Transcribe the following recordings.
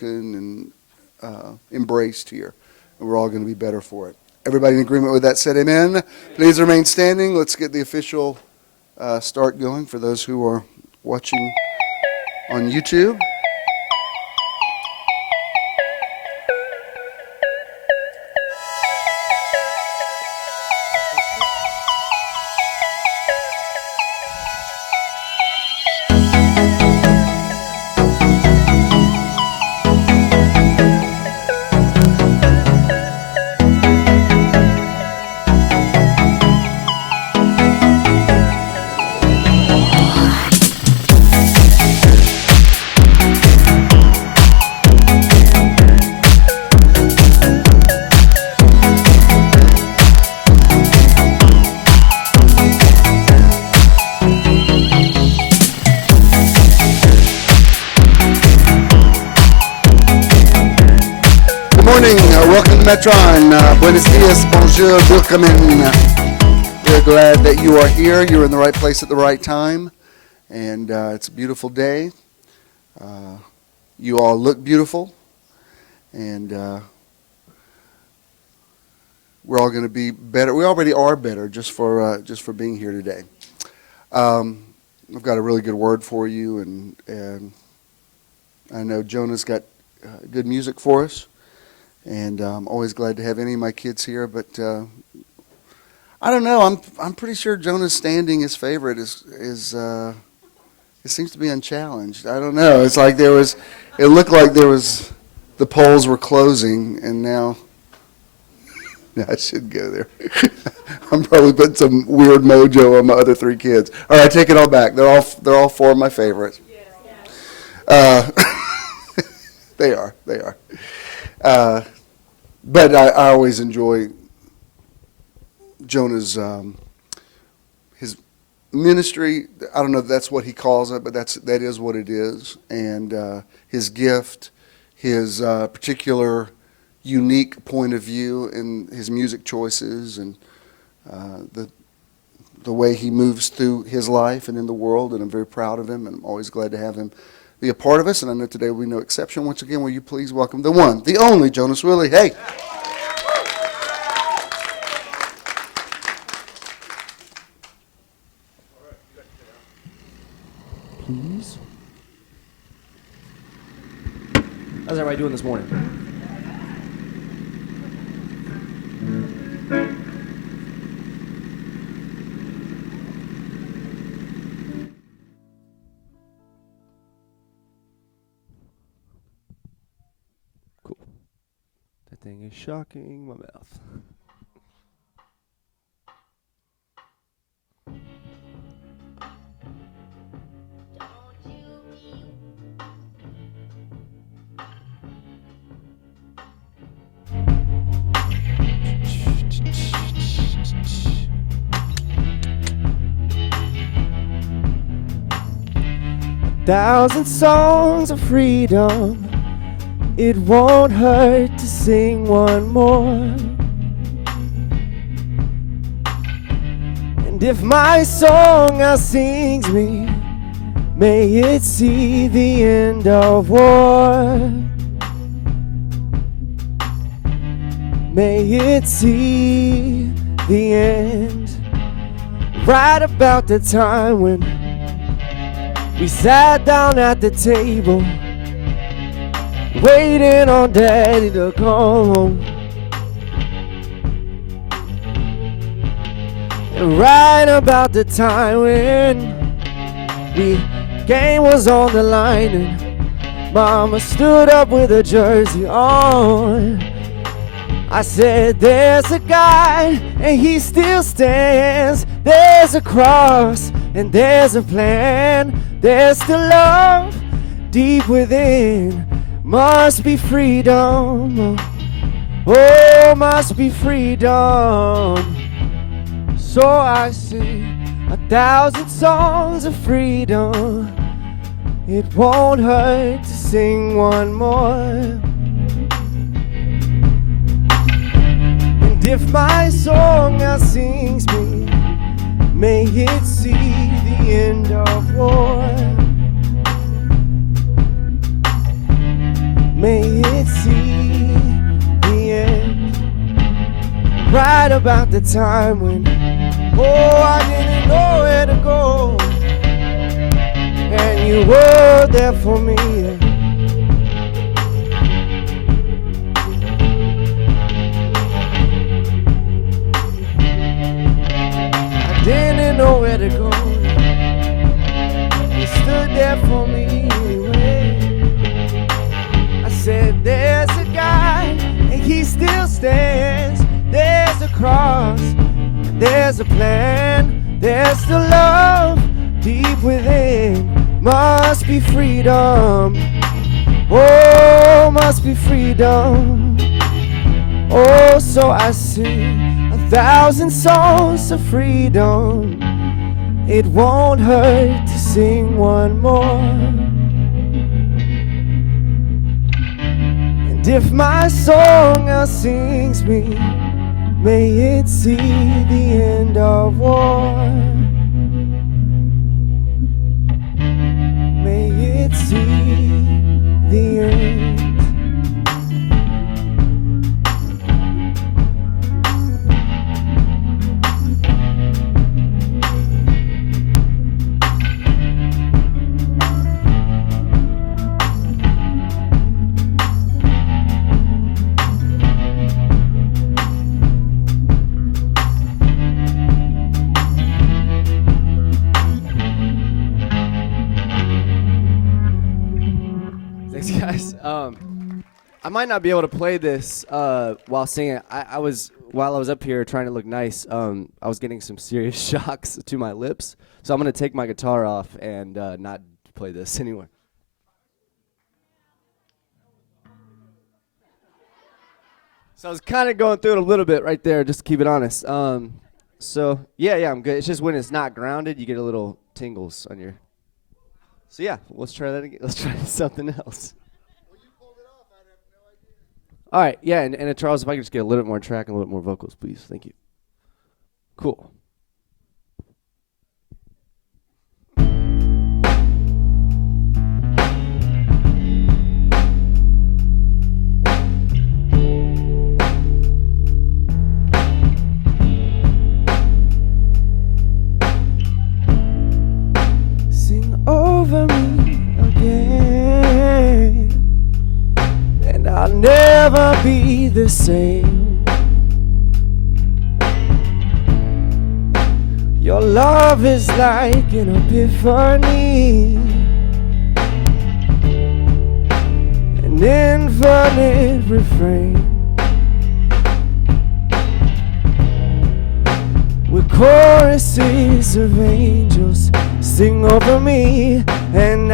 spoken and embraced here. And we're all going to be better for it. Everybody in agreement with that said amen. Please remain standing. Let's get the official start going for those who are watching on YouTube. Metron, buenos dias, bonjour, willkommen. We're glad that you are here. You're in the right place at the right time, and it's a beautiful day. You all look beautiful, and we're all going to be better. We already are better just for being here today. I've got a really good word for you, and I know Jonah's got good music for us. And I'm always glad to have any of my kids here, but I don't know. I'm pretty sure Jonah's standing his favorite is it seems to be unchallenged. I don't know. It's like it looked like the polls were closing, and now I shouldn't go there. I'm probably putting some weird mojo on my other three kids. All right, I take it all back. They're all four of my favorites. They are. But I always enjoy Jonah's his ministry. I don't know if that's what he calls it, but that is what it is. And his gift, his particular unique point of view in his music choices, and the way he moves through his life and in the world. And I'm very proud of him, and I'm always glad to have him be a part of us, and I know today will be no exception. Once again, will you please welcome the one, the only Jonah Swilley. Hey. Please. How's everybody doing this morning? Thing is shocking my mouth. A thousand songs of freedom. It won't hurt to sing one more. And if my song outsings me, may it see the end of war. May it see the end. Right about the time when we sat down at the table, waiting on Daddy to come home. And right about the time when game was on the line and Mama stood up with a jersey on, I said, there's a God and he still stands. There's a cross and there's a plan. There's still love deep within. Must be freedom. Oh, must be freedom. So I sing 1,000 songs of freedom. It won't hurt to sing one more. And if my song outsings me, may it see the end of war. May right about the time when, oh, I didn't know where to go, and you were there for me. I didn't know where to go, you stood there for me anyway. I said, there's a guy, and he still stands. There's a cross, there's a plan, there's the love deep within. Must be freedom, oh, must be freedom. Oh, so I sing 1,000 songs of freedom. It won't hurt to sing one more. And if my song outsings me, may it see the end of war. May it see the end. Thanks, guys. I might not be able to play this while singing. While I was up here trying to look nice, I was getting some serious shocks to my lips. So I'm going to take my guitar off and not play this anymore. So I was kind of going through it a little bit right there, just to keep it honest. So yeah, I'm good. It's just when it's not grounded, you get a little tingles on your. So yeah, let's try that again. Let's try something else. Well, you pulled it off. I have no idea. All right, yeah, and Charles, if I could just get a little bit more track and a little bit more vocals, please. Thank you. Cool. Over me again, and I'll never be the same. Your love is like an epiphany, an infinite refrain, with choruses of angels sing over me, and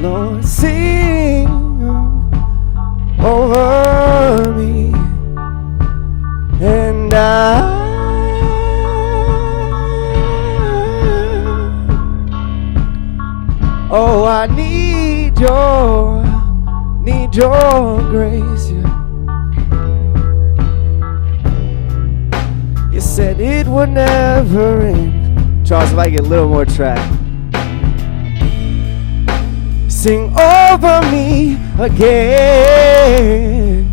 Lord, sing over me, and oh, I need your grace. You said it would never end. Charles, if I get a little more track. Sing over me again.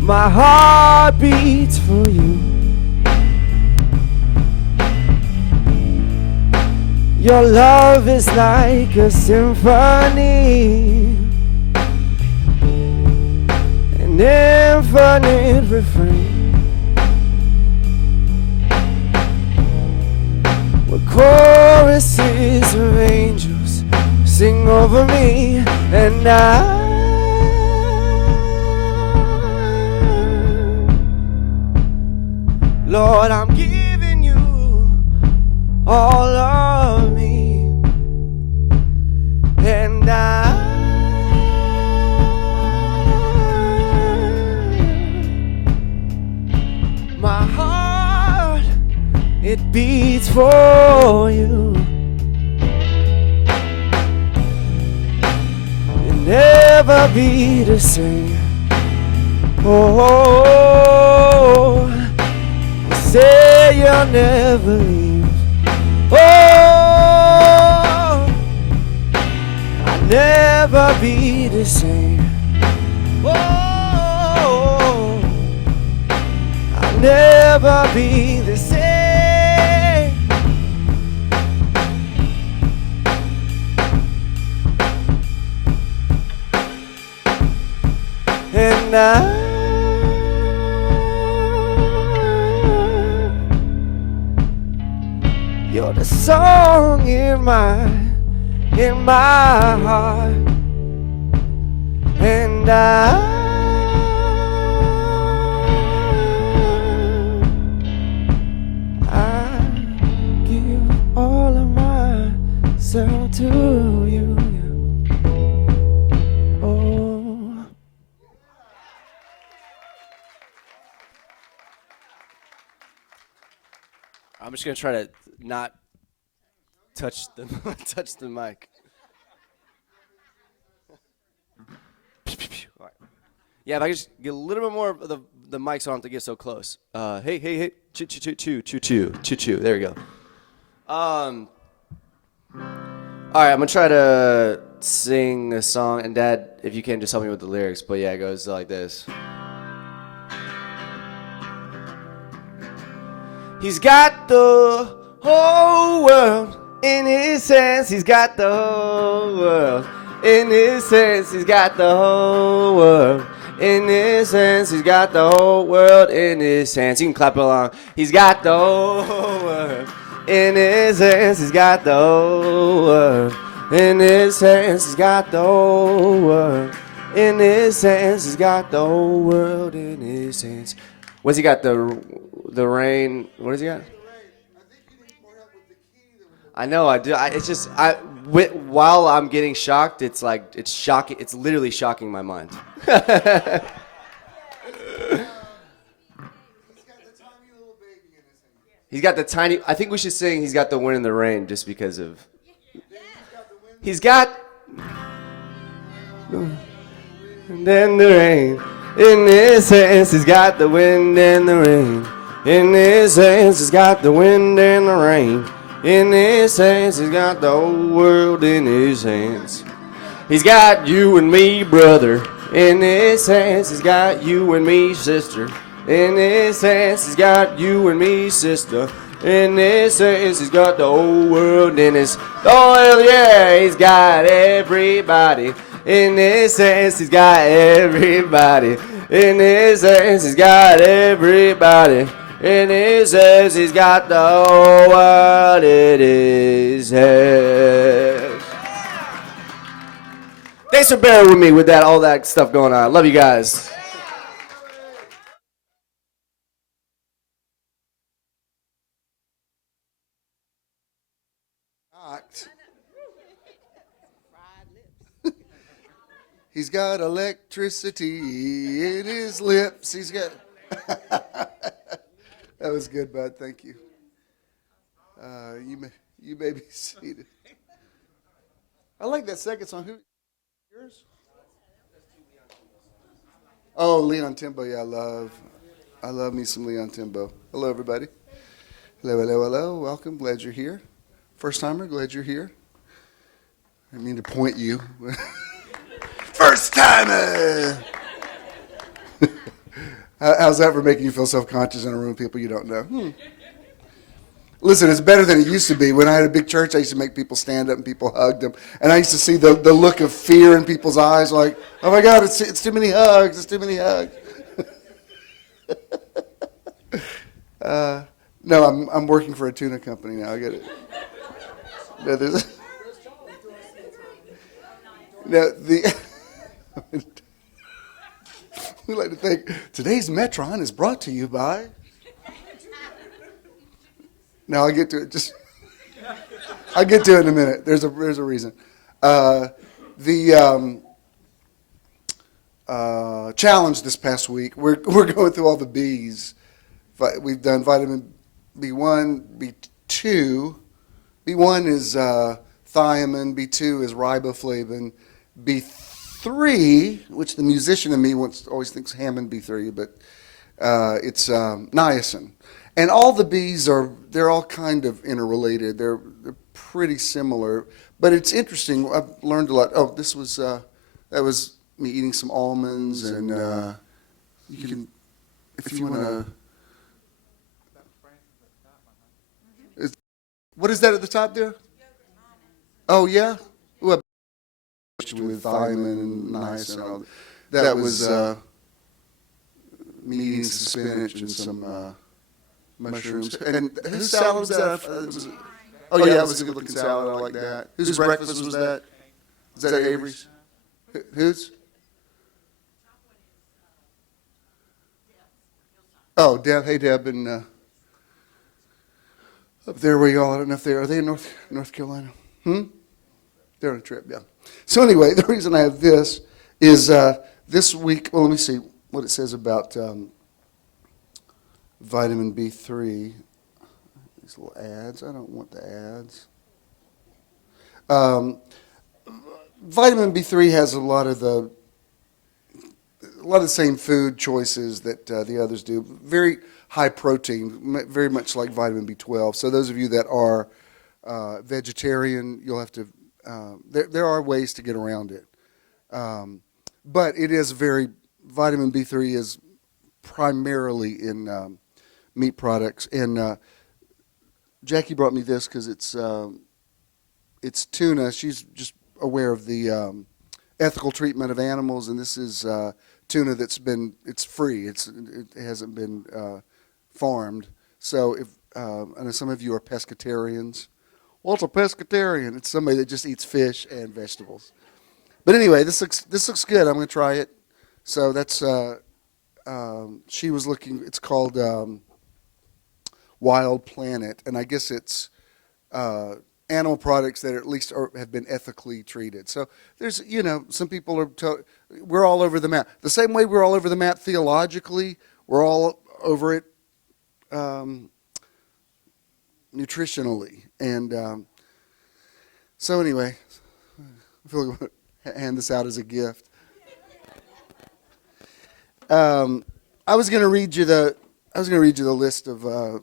My heart beats for you. Your love is like a symphony, an infinite refrain, with choruses of angels sing over me, and Lord, I'm giving you all of me, and my heart, it beats for you. You'll never be the same. Oh, you say you'll never leave. Oh, I never be the same. Oh, I'll never be the same. And you're the song in my heart. And I give all of myself to you. Oh. I'm just gonna try to not touch the touch the mic. All right. Yeah, if I could just get a little bit more of the mics on to get so close. Hey, choo. There we go. All right, I'm gonna try to sing a song, and Dad, if you can, just help me with the lyrics. But yeah, it goes like this. He's got the whole world in his hands. He's got the whole world in his hands. He's got the whole world in his hands. He's got the whole world in his hands. You can clap along. He's got the whole world in his hands. He's got the whole world in his hands. He's got the whole world in his hands. He's got the whole world in his hands. What's he got? The rain. What does he got? I know. I do. It's just while I'm getting shocked, it's like it's shocking. It's literally shocking my mind. He's got the tiny. I think we should sing. He's got the wind and the rain, just because of. He's got. And then the rain in his hands. He's got the wind and the rain in his hands. He's got the wind and the rain in his hands. He's got the whole world in his hands. He's got you and me, brother, in his hands. He's got you and me, sister, in his hands. He's got you and me, sister, in his hands. He's got the whole world in his. Oh hell yeah! He's got everybody in his hands. He's got everybody in his hands. He's got everybody in his hands. He's got the whole world in his hands. Thanks for bearing with me with that, all that stuff going on. Love you guys. He's got electricity in his lips. He's got. That was good, bud. Thank you. You may be seated. I like that second song. Who? Yours? Oh, Leon Timbo. Yeah, I love me some Leon Timbo. Hello, everybody. Hello. Welcome. Glad you're here. First timer. Glad you're here. I didn't mean to point you. First timer. How's that for making you feel self-conscious in a room of people you don't know? Listen, it's better than it used to be. When I had a big church, I used to make people stand up and people hugged them. And I used to see the look of fear in people's eyes, like, oh my God, it's too many hugs, it's too many hugs. No, I'm working for a tuna company now, I get it. We like to think, today's Metron is brought to you by... Now I'll get to it. I'll get to it in a minute. There's a reason. The challenge this past week. We're going through all the B's. We've done vitamin B1, B2. B1 is thiamine. B2 is riboflavin. B3, which the musician in me always thinks Hammond B3, but it's niacin. And all the B's they're all kind of interrelated. They're pretty similar, But it's interesting. I've learned a lot. Oh, this was that was me eating some almonds, and you can, if you want to. What is that at the top there? Oh yeah. Ooh, with thiamine and niacin and all that. That was me eating some spinach and some mushrooms. And whose salad was that? Oh yeah, it was a good looking salad. I like that. Whose breakfast was that? Is that Avery's? Whose? Oh, Deb. Hey, Deb, and up there where y'all. I don't know if are they in North Carolina? They're on a trip, yeah. So anyway, the reason I have this is this week. Well, let me see what it says about vitamin B3. These little ads. I don't want the ads. Vitamin B3 has a lot of the same food choices that the others do. Very high protein, very much like vitamin B12. So those of you that are vegetarian, you'll have to. There are ways to get around it, but it is vitamin B3 is primarily in meat products. And Jackie brought me this because it's tuna. She's just aware of the ethical treatment of animals, and this is tuna it's free. It hasn't been farmed. So if I know some of you are pescatarians. What's a pescatarian? It's somebody that just eats fish and vegetables. But anyway, this looks good. I'm going to try it. So that's she was looking. It's called Wild Planet, and I guess it's animal products that at least have been ethically treated. So there's some people we're all over the map. The same way we're all over the map theologically, we're all over it nutritionally. And so anyway, I feel like I'm going to hand this out as a gift. I was going to read you the list of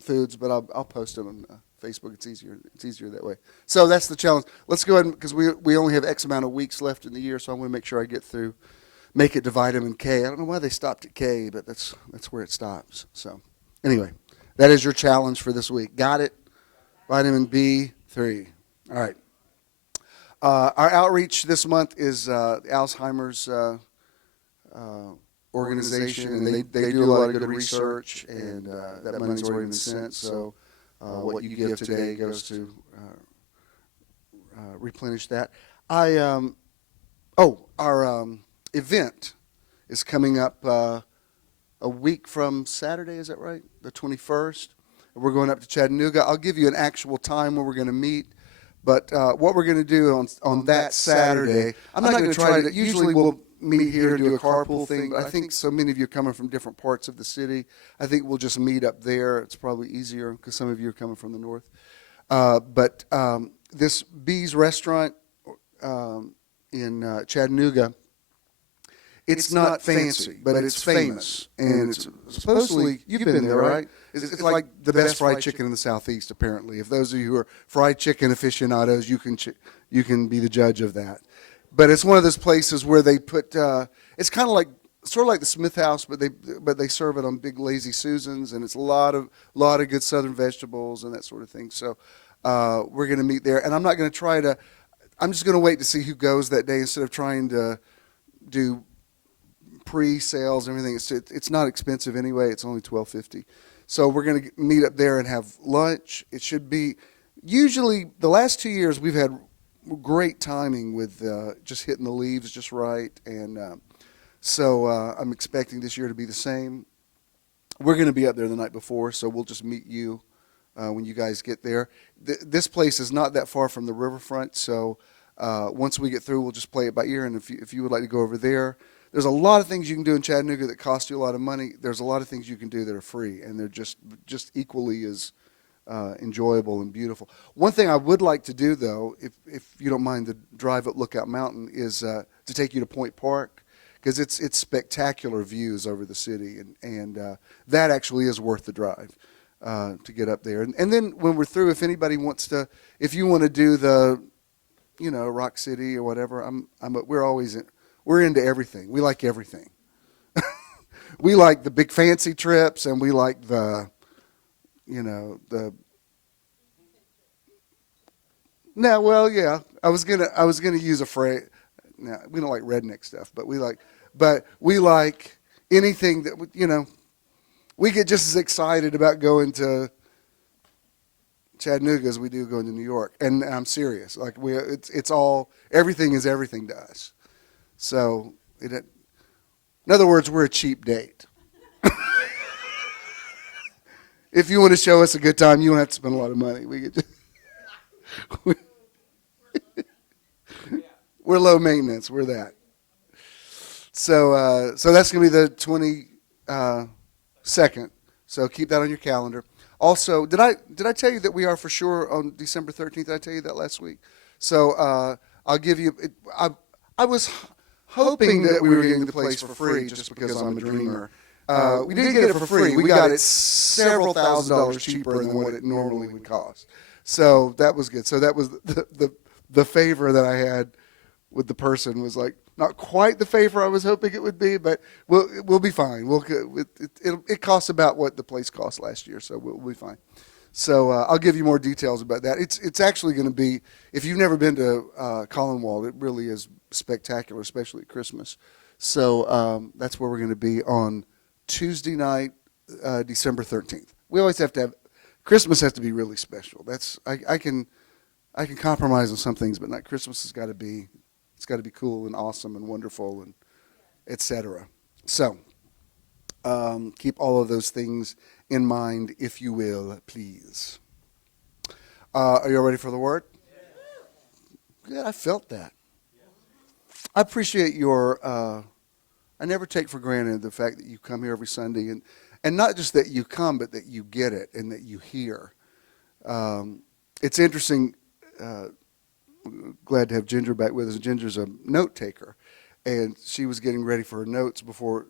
foods, but I'll post them on Facebook. It's easier that way. So that's the challenge. Let's go ahead, because we only have X amount of weeks left in the year, so I want to make sure I make it to vitamin K. I don't know why they stopped at K, but that's where it stops. So anyway, that is your challenge for this week. Got it? Vitamin B3. All right. Our outreach this month is Alzheimer's organization, and they do a lot of good research, and that money's already been sent. So what you give today goes to replenish that. Our event is coming up a week from Saturday. Is that right? The 21st. We're going up to Chattanooga. I'll give you an actual time where we're going to meet. But what we're going to do on that Saturday, I'm not going to try to. Usually we'll meet here and do a carpool thing, but I think so many of you are coming from different parts of the city. I think we'll just meet up there. It's probably easier because some of you are coming from the north. But this Bee's restaurant in Chattanooga, it's not fancy, but it's famous. And it's supposedly, you've been there, right? It's like the best fried chicken in the Southeast, apparently. If those of you who are fried chicken aficionados, you can be the judge of that. But it's one of those places where they put, it's kind of like, sort of like the Smith House, but they serve it on big lazy Susans, and it's a lot of good Southern vegetables and that sort of thing. So we're going to meet there, and I'm not going to try to. I'm just going to wait to see who goes that day instead of trying to do pre-sales and everything. It's not expensive anyway. It's only $12.50. So we're going to meet up there and have lunch. It should be usually the last 2 years we've had great timing with just hitting the leaves just right, and so I'm expecting this year to be the same. We're going to be up there the night before, so we'll just meet you when you guys get there. This place is not that far from the riverfront, so once we get through, we'll just play it by ear. And if you would like to go over there, there's a lot of things you can do in Chattanooga that cost you a lot of money. There's a lot of things you can do that are free, and they're just equally as enjoyable and beautiful. One thing I would like to do, though, if you don't mind the drive up Lookout Mountain, is to take you to Point Park, because it's spectacular views over the city, and that actually is worth the drive. to get up there. And then when we're through, if anybody wants to, if you want to do the, Rock City or whatever, we're into everything. We like everything. We like the big fancy trips, and we like the. No, well, yeah. I was gonna use a phrase. No, we don't like redneck stuff, but we like anything that we get just as excited about going to Chattanooga as we do going to New York, and I'm serious. Like everything is everything to us. So, in other words, we're a cheap date. If you want to show us a good time, you don't have to spend a lot of money. We're low maintenance. We're that. So that's going to be the 22nd. So keep that on your calendar. Also, did I tell you that we are for sure on December 13th? Did I tell you that last week? So I'll give you. I was hoping that we were getting the place for free just because I'm a dreamer. We did get it for free. We got it several $1,000s cheaper than what it normally would cost. So that was good. So that was the favor that I had with the person was like not quite the favor I was hoping it would be, but we'll be fine. It costs about what the place cost last year, so we'll be fine. So I'll give you more details about that. It's actually going to be, if you've never been to Collinwall, it really is spectacular, especially at Christmas. So that's where we're going to be on Tuesday night, December 13th. We always have to have Christmas has to be really special. I can compromise on some things, but not Christmas has got to be. It's got to be cool and awesome and wonderful and etc. So keep all of those things in mind, if you will, please. Are you ready for the word? Good. I felt that. I appreciate your. I never take for granted the fact that you come here every Sunday, and not just that you come, but that you get it and that you hear. It's interesting. Glad to have Ginger back with us. Ginger's a note taker, and she was getting ready for her notes before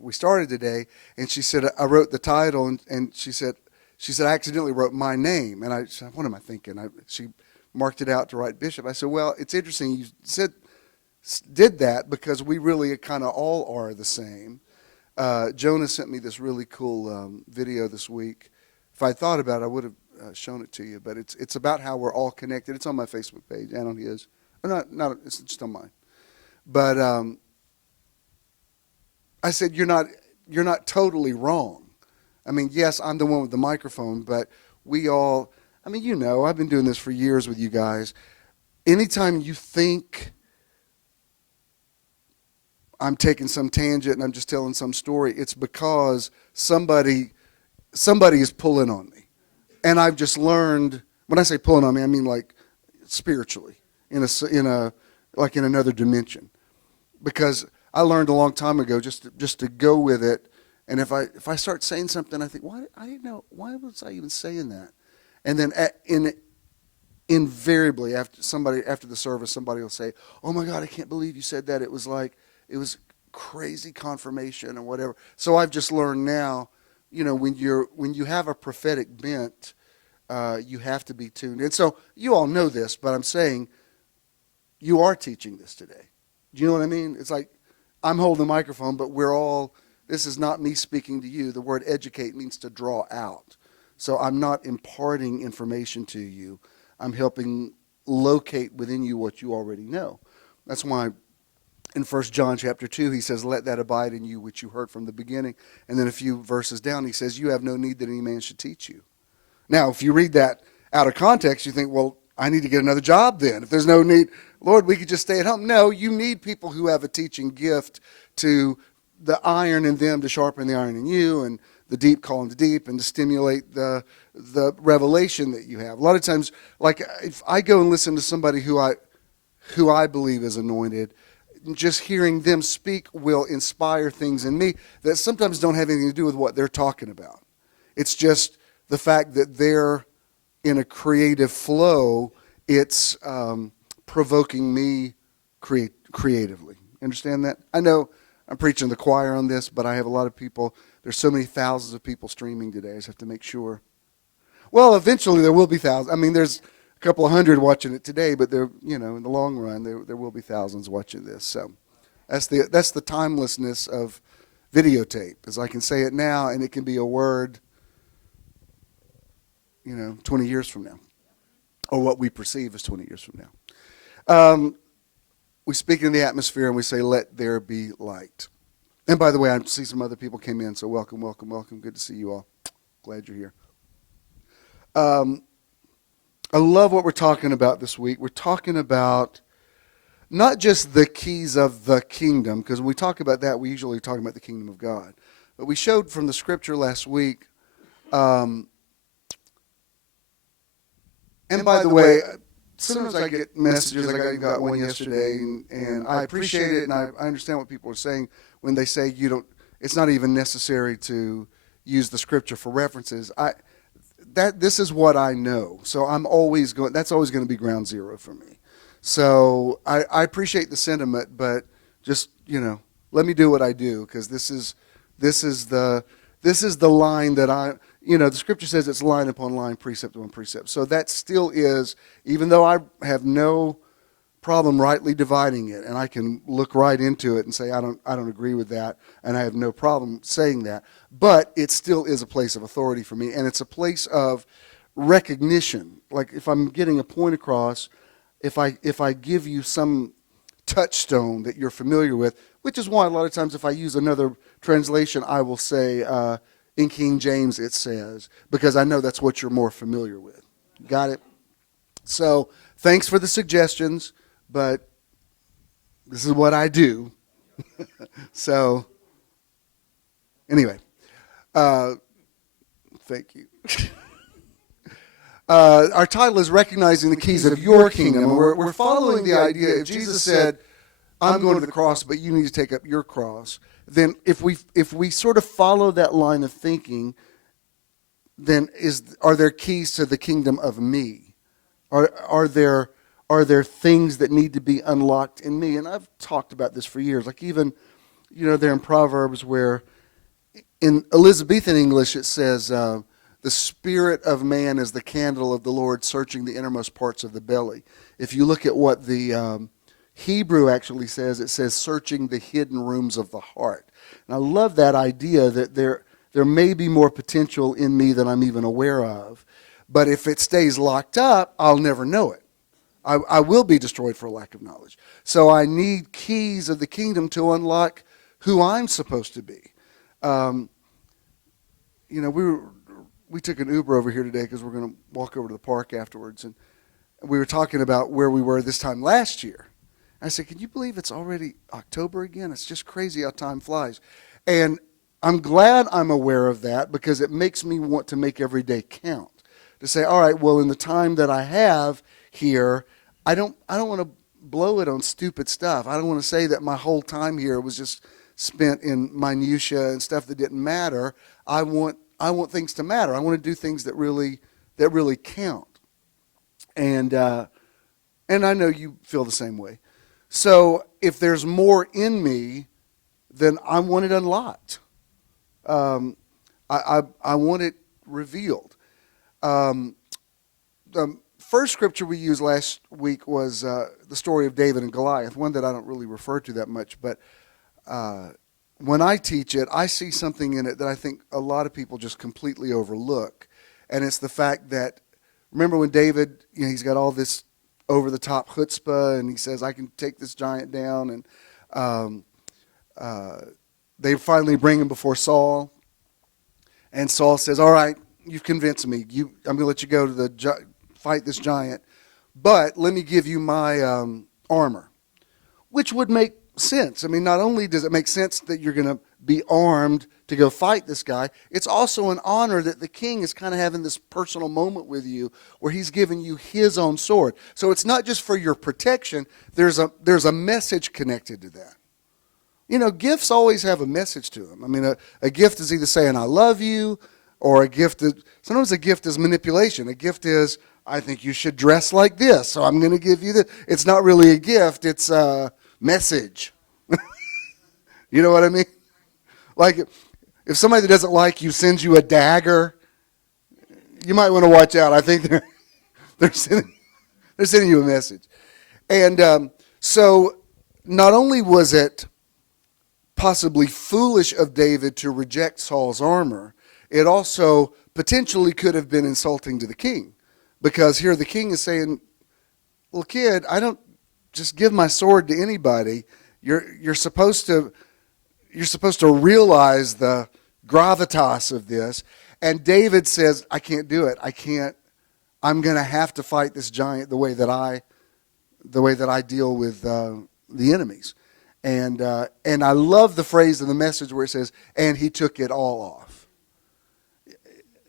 we started today. And she said, "I wrote the title," and she said, "I accidentally wrote my name." And I said, "What am I thinking?" She marked it out to write Bishop. I said, "Well, it's interesting you did that because we really kind of all are the same." Jonah sent me this really cool video this week. If I thought about it, I would have shown it to you, but it's about how we're all connected. It's on my Facebook page and on his. Not it's just on mine. But I said you're not totally wrong. I mean, yes, I'm the one with the microphone, but we all. I mean, I've been doing this for years with you guys. Anytime you think I'm taking some tangent and I'm just telling some story, it's because somebody is pulling on me. And I've just learned, when I say pulling on me, I mean like spiritually, in another dimension. Because I learned a long time ago just to go with it. And if I start saying something, I think, I didn't know, why was I even saying that? And then invariably after the service, somebody will say, "Oh my God, I can't believe you said that. It was crazy confirmation or whatever." So I've just learned now, when you have a prophetic bent, you have to be tuned in. So you all know this, but I'm saying you are teaching this today. Do you know what I mean? It's like I'm holding the microphone, but this is not me speaking to you. The word educate means to draw out. So I'm not imparting information to you. I'm helping locate within you what you already know. That's why in 1 John chapter 2, he says, "Let that abide in you which you heard from the beginning." And then a few verses down, he says, "You have no need that any man should teach you." Now, if you read that out of context, you think, well, I need to get another job then. If there's no need, Lord, we could just stay at home. No, you need people who have a teaching gift to the iron in them to sharpen the iron in you, and the deep calling the deep, and to stimulate the revelation that you have. A lot of times, like if I go and listen to somebody who I believe is anointed, just hearing them speak will inspire things in me that sometimes don't have anything to do with what they're talking about. It's just the fact that they're in a creative flow. It's provoking me creatively. Understand that? I know I'm preaching the choir on this, but I have a lot of people. There's so many thousands of people streaming today. I just have to make sure. Well, eventually there will be thousands. I mean, there's a couple of hundred watching it today, but there, in the long run, there will be thousands watching this. So that's the timelessness of videotape, as I can say it now, and it can be a word, 20 years from now, or what we perceive as 20 years from now. We speak in the atmosphere and we say, let there be light. And by the way, I see some other people came in, so welcome, welcome, welcome. Good to see you all. Glad you're here. I love what we're talking about this week. We're talking about not just the keys of the kingdom, because when we talk about that, we usually talk about the kingdom of God. But we showed from the scripture last week, and by the way, sometimes I get messages, I got one yesterday, and I appreciate it, and I understand what people are saying when they say it's not even necessary to use the scripture for references. This is what I know, so that's always going to be ground zero for me. So I appreciate the sentiment, but just let me do what I do, because this is the line that the scripture says it's line upon line, precept upon precept. So that still is, even though I have no problem rightly dividing it, and I can look right into it and say I don't agree with that, and I have no problem saying that, but it still is a place of authority for me, and it's a place of recognition. Like if I'm getting a point across, if I give you some touchstone that you're familiar with, which is why a lot of times if I use another translation, I will say in King James it says, because I know that's what you're more familiar with. Got it? So thanks for the suggestions, but this is what I do. So anyway, thank you. Our title is Recognizing the Keys of Your Kingdom. We're following the idea, if Jesus said, I'm going to the cross, but you need to take up your cross, then if we sort of follow that line of thinking, then are there keys to the kingdom of me? Are there things that need to be unlocked in me? And I've talked about this for years. Like even, there in Proverbs where in Elizabethan English it says, the spirit of man is the candle of the Lord, searching the innermost parts of the belly. If you look at what the Hebrew actually says, it says searching the hidden rooms of the heart. And I love that idea that there may be more potential in me than I'm even aware of. But if it stays locked up, I'll never know it. I will be destroyed for lack of knowledge. So I need keys of the kingdom to unlock who I'm supposed to be. We took an Uber over here today because we're going to walk over to the park afterwards. And we were talking about where we were this time last year. I said, can you believe it's already October again? It's just crazy how time flies. And I'm glad I'm aware of that, because it makes me want to make every day count. To say, all right, well, in the time that I have here, I don't want to blow it on stupid stuff. I don't want to say that my whole time here was just spent in minutia and stuff that didn't matter. I want things to matter. I want to do things that really count. And I know you feel the same way. So if there's more in me, then I want it unlocked. I want it revealed. The first scripture we used last week was the story of David and Goliath, one that I don't really refer to that much, but when I teach it, I see something in it that I think a lot of people just completely overlook. And it's the fact that, remember when David, he's got all this over-the-top chutzpah, and he says, I can take this giant down. And they finally bring him before Saul. And Saul says, all right, you've convinced me. I'm going to let you go to fight this giant. But let me give you my armor, which would make sense. I mean, not only does it make sense that you're going to be armed to go fight this guy, it's also an honor that the king is kind of having this personal moment with you where he's giving you his own sword. So it's not just for your protection. There's a message connected to that. Gifts always have a message to them. I mean, a gift is either saying I love you, or sometimes a gift is manipulation. A gift is, I think you should dress like this, so I'm going to give you this. It's not really a gift, it's a message. You know what I mean? Like if somebody that doesn't like you sends you a dagger, you might want to watch out. I think they're sending you a message. And so not only was it possibly foolish of David to reject Saul's armor, it also potentially could have been insulting to the king. Because here the king is saying, well, kid, I don't just give my sword to anybody. You're supposed to realize the gravitas of this. And David says, I can't do it. I'm going to have to fight this giant the way that I deal with the enemies. And I love the phrase in the message where it says, and he took it all off.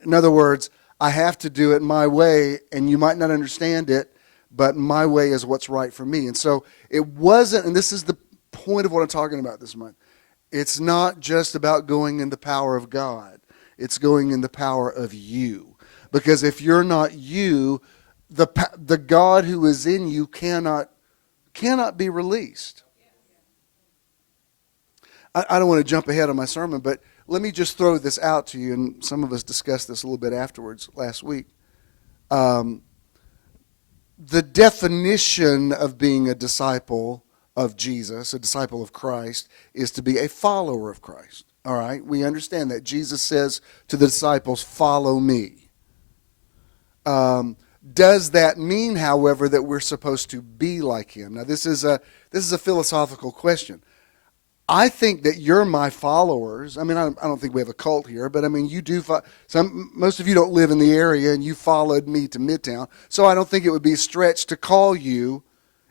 In other words, I have to do it my way, and you might not understand it, but my way is what's right for me. And so it wasn't, and this is the point of what I'm talking about this month, it's not just about going in the power of God. It's going in the power of you. Because if you're not you, the God who is in you cannot be released. I don't want to jump ahead on my sermon, but let me just throw this out to you, and some of us discussed this a little bit afterwards last week. The definition of being a disciple of Jesus, a disciple of Christ, is to be a follower of Christ. All right? We understand that. Jesus says to the disciples, follow me. Does that mean, however, that we're supposed to be like him? Now, this is a philosophical question. I think that you're my followers. I mean, I don't think we have a cult here, but I mean, you do. Most of you don't live in the area, and you followed me to Midtown, so I don't think it would be a stretch to call you,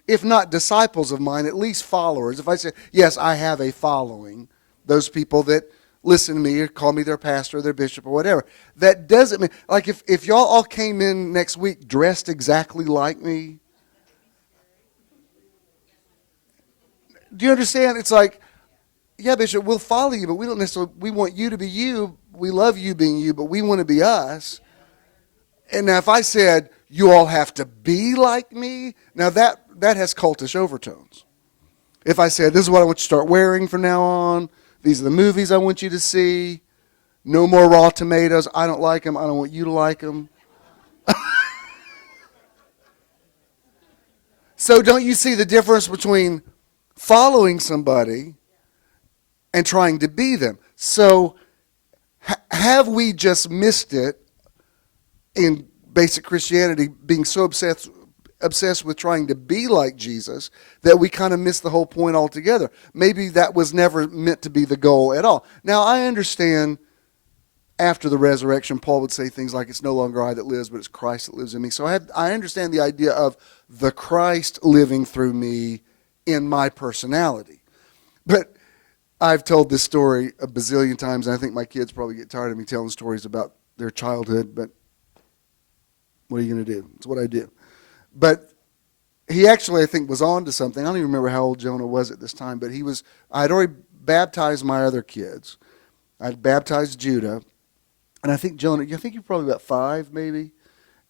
if not disciples of mine, at least followers. If I say, yes, I have a following, those people that listen to me or call me their pastor or their bishop or whatever, that doesn't mean, like if y'all all came in next week dressed exactly like me, do you understand? It's like, yeah, Bishop, we'll follow you, but we don't necessarily, we want you to be you. We love you being you, but we want to be us. And now if I said, you all have to be like me, now that has cultish overtones. If I said, this is what I want you to start wearing from now on, these are the movies I want you to see, no more raw tomatoes, I don't like them, I don't want you to like them. So don't you see the difference between following somebody and trying to be them? So have we just missed it in basic Christianity, being so obsessed with trying to be like Jesus that we kind of miss the whole point altogether? Maybe that was never meant to be the goal at all. Now, I understand after the resurrection, Paul would say things like, it's no longer I that lives, but it's Christ that lives in me. So I understand the idea of the Christ living through me in my personality. But I've told this story a bazillion times, and I think my kids probably get tired of me telling stories about their childhood, but what are you going to do? It's what I do. But he actually, I think, was on to something. I don't even remember how old Jonah was at this time, but I had already baptized my other kids. I had baptized Judah, and I think Jonah, I think you're probably about 5 maybe,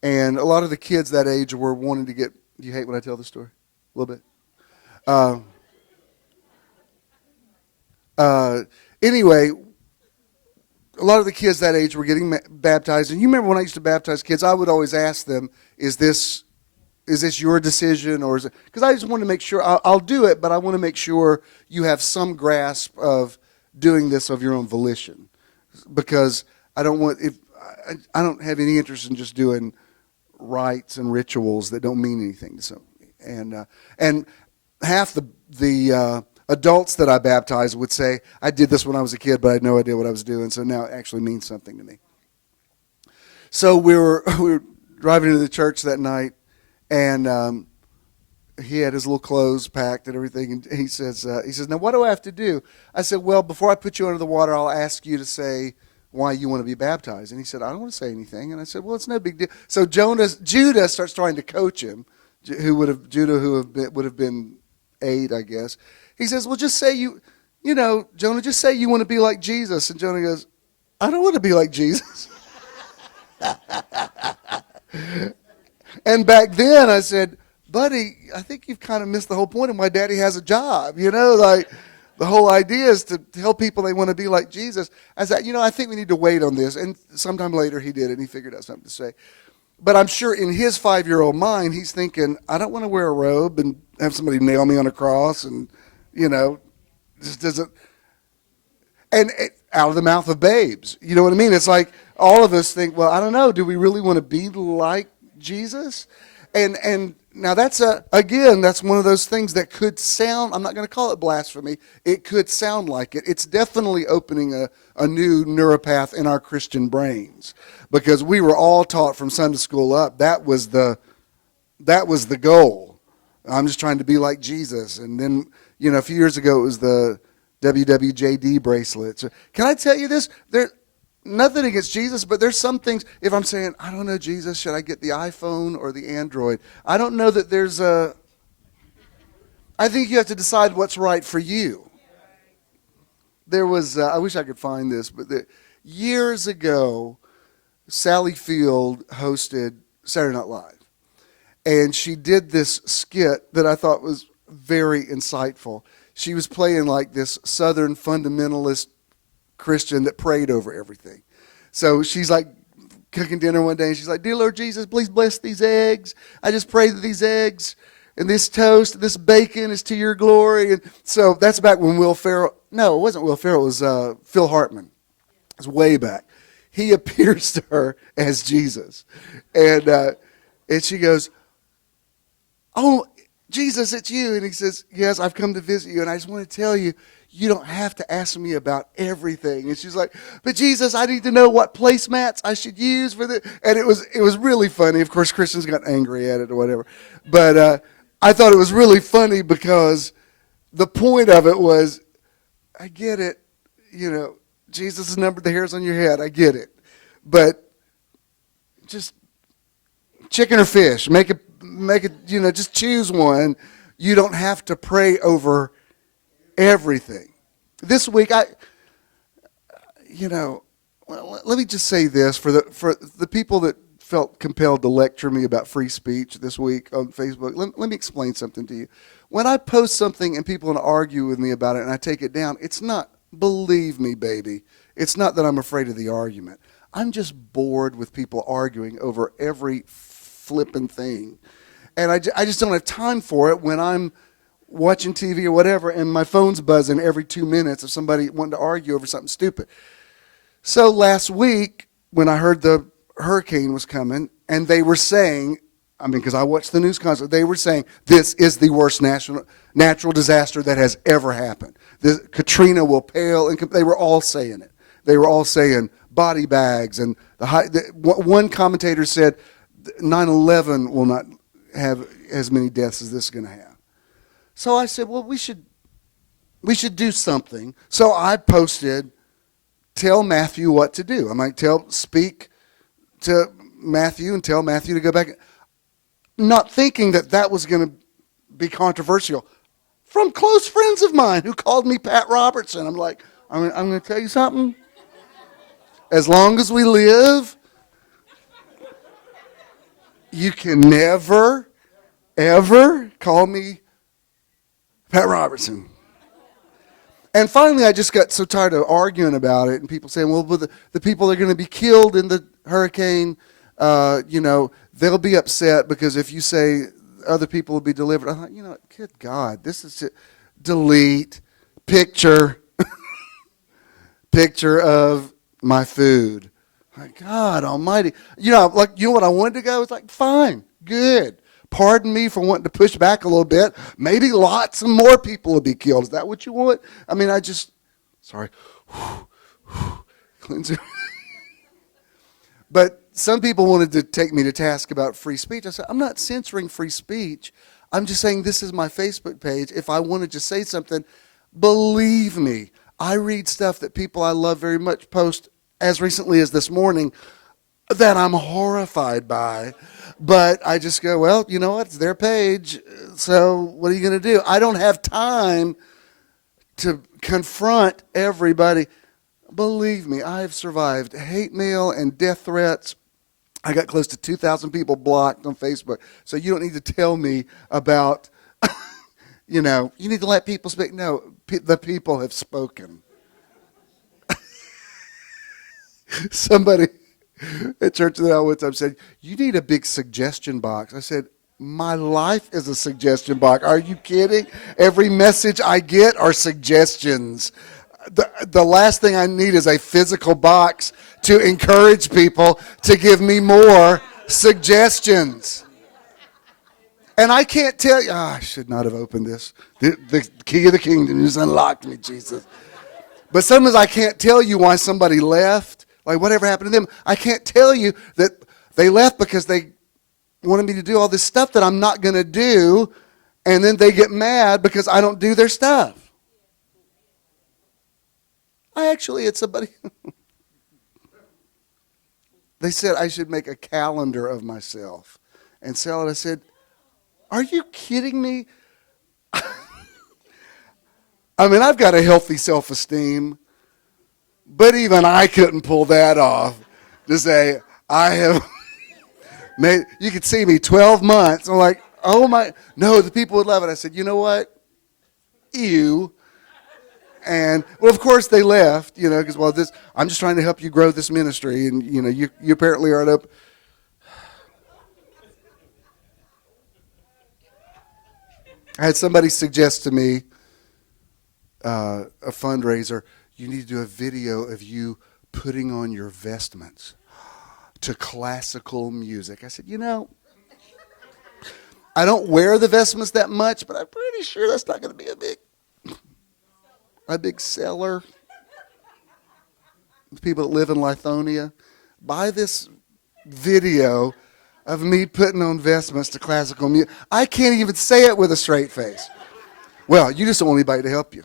and a lot of the kids that age were wanting to get, do you hate when I tell the story? A little bit? Anyway, a lot of the kids that age were getting baptized. And you remember when I used to baptize kids, I would always ask them, is this your decision? Or is it, because I just want to make sure, I'll do it, but I want to make sure you have some grasp of doing this of your own volition. Because I don't have any interest in just doing rites and rituals that don't mean anything to somebody. And half the adults that I baptized would say, I did this when I was a kid, but I had no idea what I was doing, so now it actually means something to me. So we were driving to the church that night, and he had his little clothes packed and everything, and he says, now what do I have to do? I said, well, before I put you under the water, I'll ask you to say why you want to be baptized. And he said, I don't want to say anything. And I said, well, it's no big deal. So Judah starts trying to coach him, who would have been 8, I guess. He says, well, just say Jonah, just say you want to be like Jesus. And Jonah goes, I don't want to be like Jesus. And back then I said, buddy, I think you've kind of missed the whole point of why Daddy has a job. The whole idea is to tell people they want to be like Jesus. As that, I think we need to wait on this. And sometime later he did it, and he figured out something to say. But I'm sure in his 5-year-old mind, he's thinking, I don't want to wear a robe and have somebody nail me on a cross and, just doesn't. And out of the mouth of babes. You know what I mean? It's like all of us think, well, I don't know. Do we really want to be like Jesus? And now that's that's one of those things that could sound, I'm not going to call it blasphemy. It could sound like it. It's definitely opening a new neuropath in our Christian brains, because we were all taught from Sunday school up. That was the goal. I'm just trying to be like Jesus. And then, a few years ago it was the WWJD bracelets. Can I tell you this? Nothing against Jesus, but there's some things, if I'm saying, I don't know Jesus, should I get the iPhone or the Android? I don't know that I think you have to decide what's right for you. There was, I wish I could find this, but years ago, Sally Field hosted Saturday Night Live. And she did this skit that I thought was very insightful. She was playing like this Southern fundamentalist Christian that prayed over everything. So she's like cooking dinner one day, and she's like, "Dear Lord Jesus, please bless these eggs. I just pray that these eggs and this toast and this bacon is to your glory." And so that's back when Will Ferrell, no, it wasn't Will Ferrell, it was Phil Hartman. It's way back. He appears to her as Jesus. And she goes, "Oh, Jesus, it's you." And he says, "Yes, I've come to visit you, and I just want to tell you, you don't have to ask me about everything." And she's like, "But Jesus, I need to know what placemats I should use for this." And it was really funny. Of course, Christians got angry at it or whatever. But I thought it was really funny because the point of it was, I get it. Jesus has numbered the hairs on your head. I get it. But just chicken or fish, make it, just choose one. You don't have to pray over everything. This week, let me just say this for the people that felt compelled to lecture me about free speech this week on Facebook. Let me explain something to you. When I post something and people want to argue with me about it and I take it down, it's not, believe me, baby, it's not that I'm afraid of the argument. I'm just bored with people arguing over every flipping thing. And I just don't have time for it when I'm watching TV or whatever, and my phone's buzzing every 2 minutes of somebody wanting to argue over something stupid. So last week, when I heard the hurricane was coming, and they were saying, because I watched the news constantly, they were saying, this is the worst natural disaster that has ever happened. Katrina will pale, and they were all saying it. They were all saying body bags, and one commentator said 9/11 will not have as many deaths as this is going to have. So I said, well, we should do something. So I posted, tell Matthew what to do. I might speak to Matthew and tell Matthew to go back, not thinking that was going to be controversial. From close friends of mine who called me Pat Robertson. I'm like, I'm going to tell you something. As long as we live, you can never, ever call me Pat Robertson. And finally, I just got so tired of arguing about it, and people saying, well, the people that are going to be killed in the hurricane, they'll be upset because if you say other people will be delivered. I thought, good God, this is it. Delete picture of my food. My God almighty. You know what I wanted to go? It's like, fine, good. Pardon me for wanting to push back a little bit. Maybe lots of more people will be killed. Is that what you want? Sorry. Cleanser. But some people wanted to take me to task about free speech. I said, I'm not censoring free speech. I'm just saying this is my Facebook page. If I wanted to say something, believe me, I read stuff that people I love very much post as recently as this morning that I'm horrified by. But I just go, well, you know what? It's their page. So what are you going to do? I don't have time to confront everybody. Believe me, I have survived hate mail and death threats. I got close to 2,000 people blocked on Facebook. So you don't need to tell me about, you need to let people speak. No, the people have spoken. Somebody at church that I went to said, you need a big suggestion box. I said, my life is a suggestion box. Are you kidding? Every message I get are suggestions. The last thing I need is a physical box to encourage people to give me more suggestions. And I can't tell you, I should not have opened this. The key of the kingdom just unlocked me, Jesus. But sometimes I can't tell you why somebody left, like whatever happened to them. I can't tell you that they left because they wanted me to do all this stuff that I'm not going to do, and then they get mad because I don't do their stuff. I actually had somebody, they said I should make a calendar of myself and sell it. I said, are you kidding me? I mean, I've got a healthy self-esteem, but even I couldn't pull that off to say, I have made, you could see me 12 months. I'm like, oh my, no, the people would love it. I said, you know what? Ew. And, well, of course they left, you know, because, well, this, I'm just trying to help you grow this ministry, and, you know, you apparently aren't up. I had somebody suggest to me a fundraiser, you need to do a video of you putting on your vestments to classical music. I said, you know, I don't wear the vestments that much, but I'm pretty sure that's not going to be a big seller. People that live in Lithonia, buy this video of me putting on vestments to classical music. I can't even say it with a straight face. Well, you just don't want anybody to help you.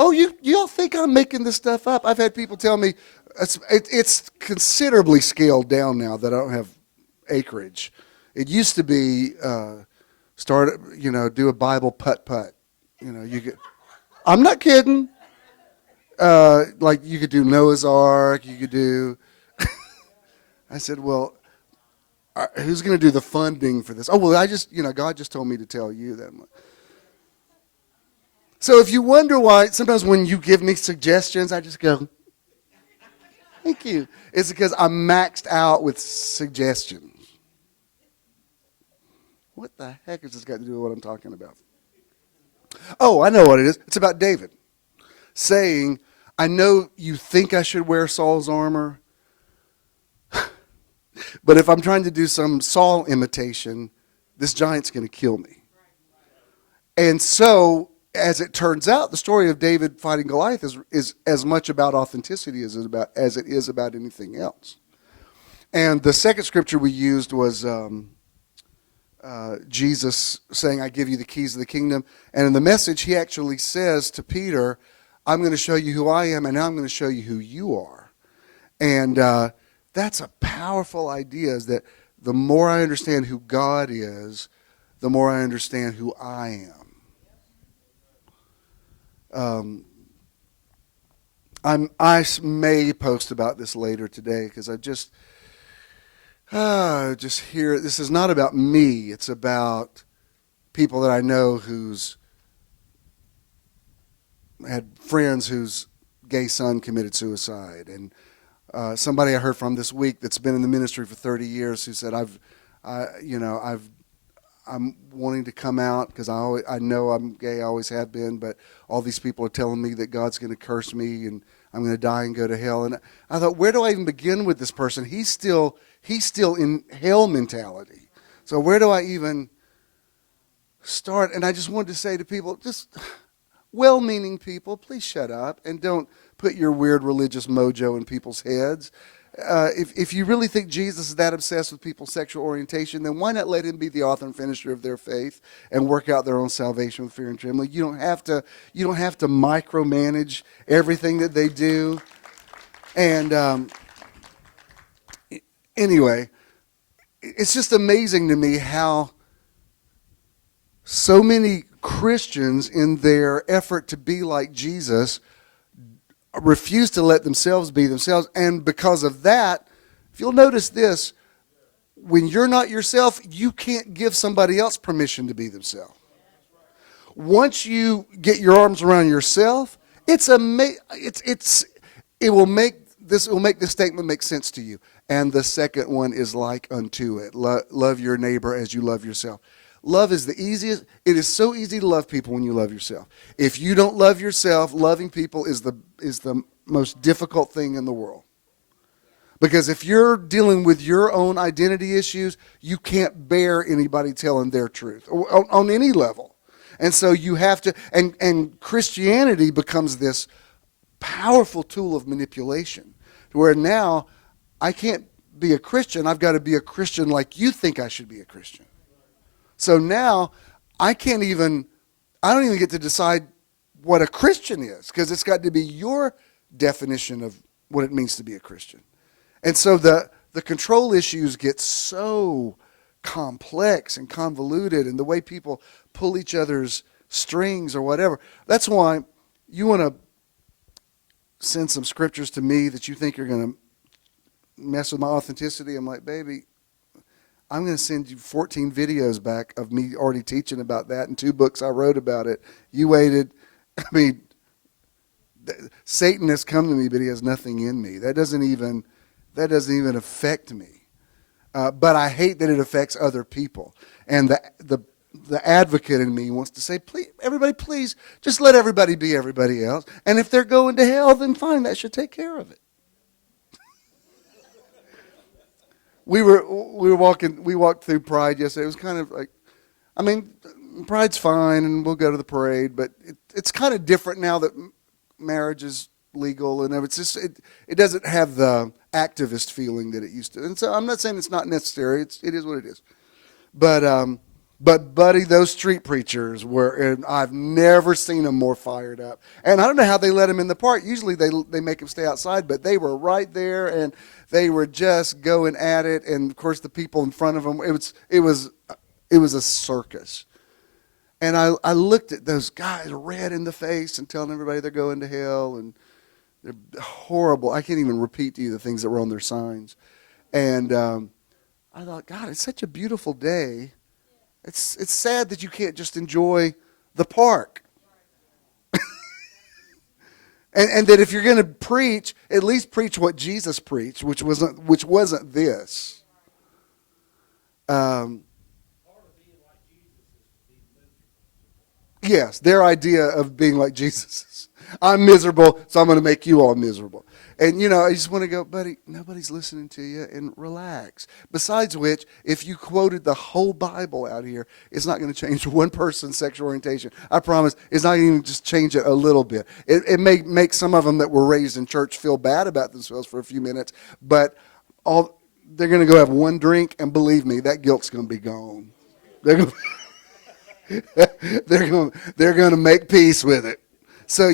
Oh, you all think I'm making this stuff up? I've had people tell me it's considerably scaled down now that I don't have acreage. It used to be do a Bible putt-putt. You know, you get. I'm not kidding. Like you could do Noah's Ark. You could do. I said, well, who's going to do the funding for this? Oh, well, God just told me to tell you that. So if you wonder why, sometimes when you give me suggestions, I just go, thank you. It's because I'm maxed out with suggestions. What the heck has this got to do with what I'm talking about? Oh, I know what it is. It's about David saying, I know you think I should wear Saul's armor, but if I'm trying to do some Saul imitation, this giant's going to kill me. And so, as it turns out, the story of David fighting Goliath is as much about authenticity as it is about anything else. And the second scripture we used was Jesus saying, I give you the keys of the kingdom. And in the Message, he actually says to Peter, I'm going to show you who I am, and now I'm going to show you who you are. And that's a powerful idea, is that the more I understand who God is, the more I understand who I am. I may post about this later today because I just hear, this is not about me. It's about people that I know who's had friends whose gay son committed suicide, and somebody I heard from this week that's been in the ministry for 30 years who said, I'm wanting to come out because I know I'm gay, I always have been, but all these people are telling me that God's going to curse me and I'm going to die and go to hell. And I thought, where do I even begin with this person? He's still in hell mentality. So where do I even start? And I just wanted to say to people, just well-meaning people, please shut up and don't put your weird religious mojo in people's heads. If you really think Jesus is that obsessed with people's sexual orientation, then why not let him be the author and finisher of their faith and work out their own salvation with fear and trembling? You don't have to micromanage everything that they do. And anyway, it's just amazing to me how so many Christians, in their effort to be like Jesus, refuse to let themselves be themselves. And because of that, if you'll notice this, when you're not yourself, you can't give somebody else permission to be themselves. once you get your arms around yourself, it will make this statement make sense to you. And the second one is like unto it. Love your neighbor as you love yourself. Love is the easiest. It is so easy to love people when you love yourself. If you don't love yourself, loving people is the most difficult thing in the world. Because if you're dealing with your own identity issues, you can't bear anybody telling their truth on any level. And so you have to, and Christianity becomes this powerful tool of manipulation, where now I can't be a Christian. I've got to be a Christian like you think I should be a Christian. So now I don't even get to decide what a Christian is, because it's got to be your definition of what it means to be a Christian. And so the control issues get so complex and convoluted, and the way people pull each other's strings or whatever. That's why you want to send some scriptures to me that you think are going to mess with my authenticity. I'm like, baby, I'm going to send you 14 videos back of me already teaching about that and 2 books I wrote about it. You waited. I mean, Satan has come to me, but he has nothing in me. That doesn't even affect me. But I hate that it affects other people. And the advocate in me wants to say, please, everybody, please, just let everybody be everybody else. And if they're going to hell, then fine, that should take care of it. We walked through Pride yesterday. It was kind of like, I mean, Pride's fine, and we'll go to the parade, but it's kind of different now that marriage is legal, and it's just it doesn't have the activist feeling that it used to. And so I'm not saying it's not necessary. It is what it is. But buddy, those street preachers and I've never seen them more fired up. And I don't know how they let them in the park. Usually they make them stay outside, but they were right there, and they were just going at it. And of course, the people in front of them, it was a circus. And I looked at those guys red in the face and telling everybody they're going to hell, and they're horrible. I can't even repeat to you the things that were on their signs. And I thought, God, it's such a beautiful day. It's sad that you can't just enjoy the park. and that if you're going to preach, at least preach what Jesus preached, which wasn't this. Yes, their idea of being like Jesus is, I'm miserable, so I'm going to make you all miserable. And, I just want to go, buddy, nobody's listening to you, and relax. Besides which, if you quoted the whole Bible out here, it's not going to change one person's sexual orientation. I promise. It's not even just change it a little bit. It may make some of them that were raised in church feel bad about themselves for a few minutes, but they're going to go have one drink, and believe me, that guilt's going to be gone. They're going to make peace with it. So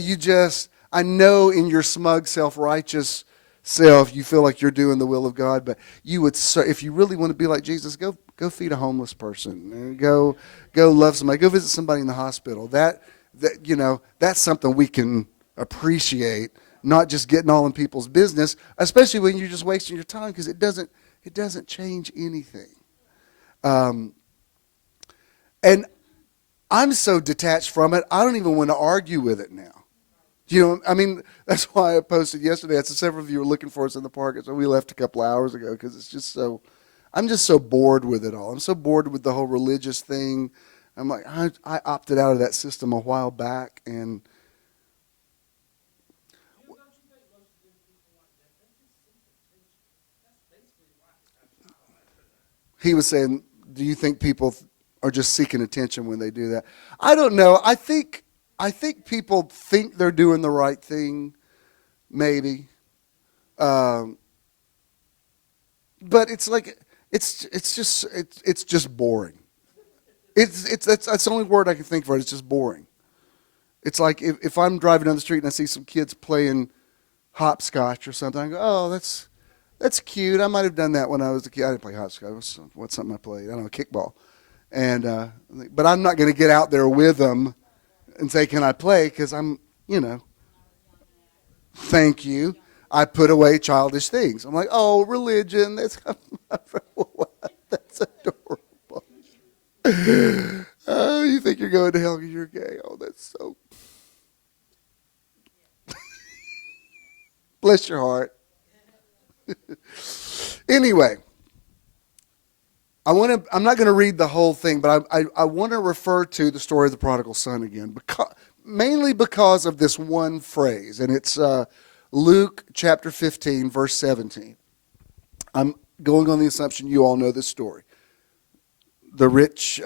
I know in your smug, self-righteous self, you feel like you're doing the will of God, but if you really want to be like Jesus, go feed a homeless person, and go love somebody, go visit somebody in the hospital. That's something we can appreciate, not just getting all in people's business, especially when you're just wasting your time, because it doesn't change anything. And I'm so detached from it, I don't even want to argue with it now. That's why I posted yesterday. I said several of you were looking for us in the park, so we left a couple hours ago, because I'm just so bored with it all. I'm so bored with the whole religious thing. I'm like, I opted out of that system a while back, and he was saying, do you think people are just seeking attention when they do that? I don't know. I think people think they're doing the right thing, maybe. But it's like it's just boring. That's the only word I can think for it. It's just boring. It's like if I'm driving down the street and I see some kids playing hopscotch or something, I go, oh, that's cute. I might have done that when I was a kid. I didn't play hopscotch. What's something I played? I don't know, kickball. But I'm not going to get out there with them and say, can I play? Because I'm, thank you. I put away childish things. I'm like, oh, religion. That's adorable. Oh, you think you're going to hell because you're gay. Oh, that's so... Bless your heart. Anyway, I'm not going to read the whole thing, but I want to refer to the story of the prodigal son again, mainly because of this one phrase, and it's Luke chapter 15, verse 17. I'm going on the assumption you all know this story. The rich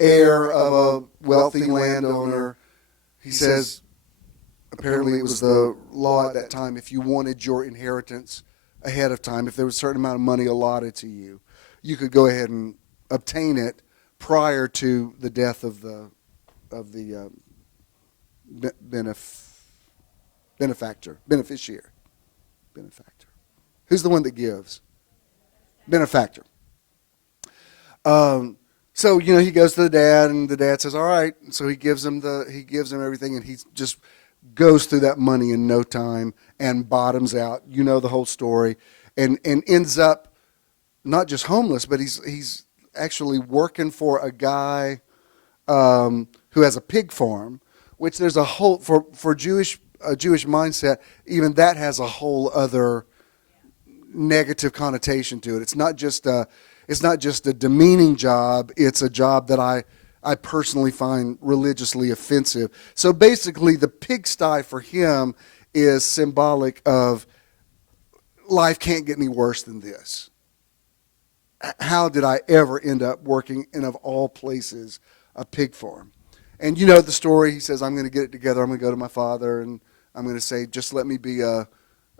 heir of a wealthy landowner, he says, apparently it was the law at that time, if you wanted your inheritance ahead of time, if there was a certain amount of money allotted to you, you could go ahead and obtain it prior to the death of the beneficiary. Who's the one that gives? Benefactor. So he goes to the dad, and the dad says, "All right." So he gives him everything, and he just goes through that money in no time and bottoms out. You know the whole story, and ends up not just homeless, but he's actually working for a guy who has a pig farm, which there's a whole for a Jewish mindset. Even that has a whole other negative connotation to it. It's not just a demeaning job. It's a job that I personally find religiously offensive. So basically, the pigsty for him is symbolic of life can't get any worse than this. How did I ever end up working in, of all places, a pig farm? And you know the story. He says, "I'm going to get it together. I'm going to go to my father, and I'm going to say, just let me be a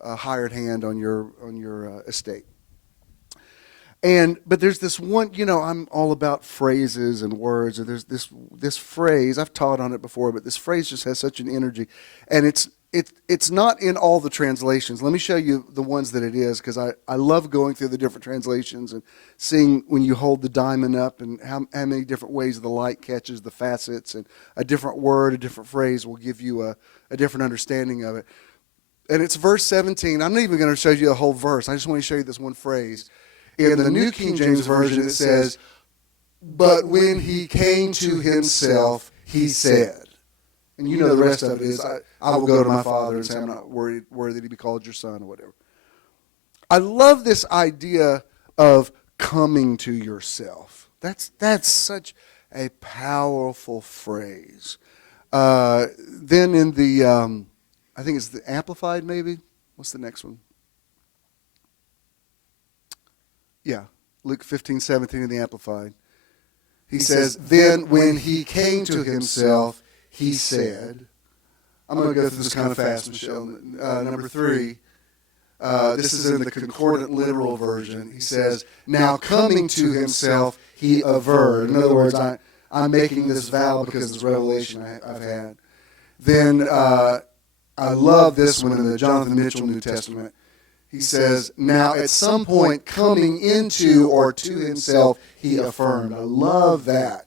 hired hand on your estate." But there's this one, I'm all about phrases and words. And there's this phrase, I've taught on it before, but this phrase just has such an energy. And it's not in all the translations. Let me show you the ones that it is, because I love going through the different translations and seeing when you hold the diamond up and how many different ways the light catches the facets, and a different word, a different phrase will give you a different understanding of it. And it's verse 17. I'm not even going to show you the whole verse. I just want to show you this one phrase. In the New King James Version, it says, "But when he came to himself, he said." And you know the rest of it is, I will go to my father and say, "I'm not worthy to be called your son," or whatever. I love this idea of coming to yourself. That's such a powerful phrase. Then in the, I think it's the Amplified maybe? What's the next one? Yeah, Luke 15:17 in the Amplified. He says, "Then when he came to himself, he said," I'm going to go through this kind of fast, Michelle. Number 3, this is in the Concordant Literal Version. He says, "Now coming to himself, he averred." In other words, I'm making this vow because of this revelation I've had. Then I love this one in the Jonathan Mitchell New Testament. He says, "Now at some point coming into or to himself, he affirmed." I love that.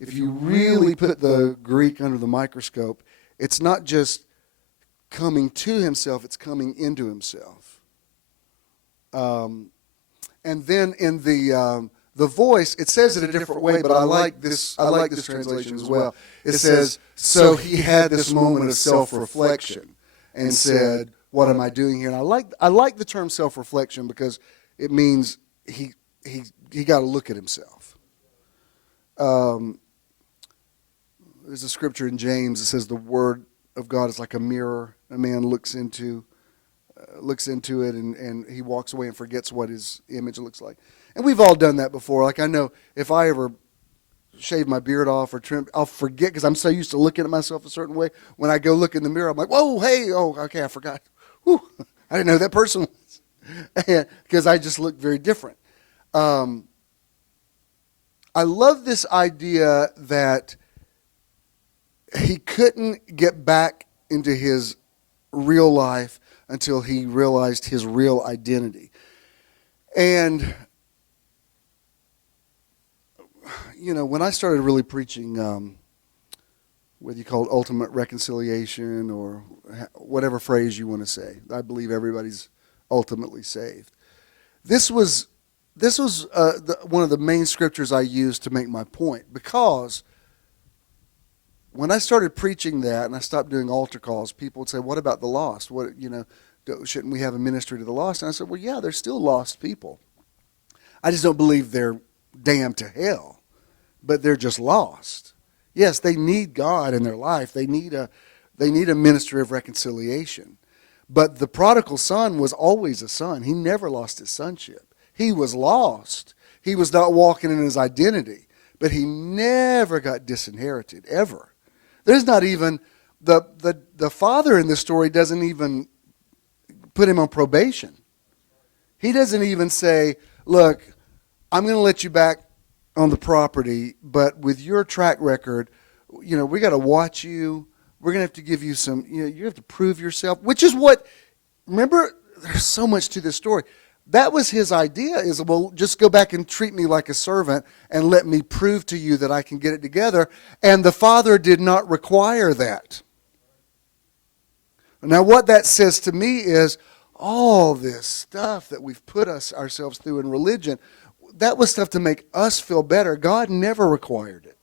If you really put the Greek under the microscope, it's not just coming to himself, it's coming into himself. And then in the Voice, it says it a different way, but I like this translation as well. It says, "So he had this moment of self-reflection and said, 'What am I doing here?'" And I like the term self-reflection because it means he got to look at himself. There's a scripture in James that says the word of God is like a mirror. A man looks into it and he walks away and forgets what his image looks like. And we've all done that before. Like, I know if I ever shave my beard off or trim, I'll forget because I'm so used to looking at myself a certain way. When I go look in the mirror, I'm like, "Whoa, hey, oh, okay, I forgot. Whew, I didn't know who that person was," because I just look very different. I love this idea that he couldn't get back into his real life until he realized his real identity. And when I started really preaching, whether you call it ultimate reconciliation or whatever phrase you want to say, I believe everybody's ultimately saved. This was this was one of the main scriptures I used to make my point, because when I started preaching that and I stopped doing altar calls, people would say, what about the lost? Shouldn't we have a ministry to the lost? And I said, well, yeah, there's still lost people. I just don't believe they're damned to hell, but they're just lost. Yes, they need God in their life. They need a ministry of reconciliation. But the prodigal son was always a son. He never lost his sonship. He was lost. He was not walking in his identity, but he never got disinherited, ever. There's not even, the father in this story doesn't even put him on probation. He doesn't even say, look, I'm going to let you back on the property, but with your track record, we got to watch you. We're going to have to give you some, you have to prove yourself, which is what, remember, there's so much to this story. That was his idea, is, well, just go back and treat me like a servant and let me prove to you that I can get it together. And the father did not require that. Now, what that says to me is all this stuff that we've put ourselves through in religion, that was stuff to make us feel better. God never required it.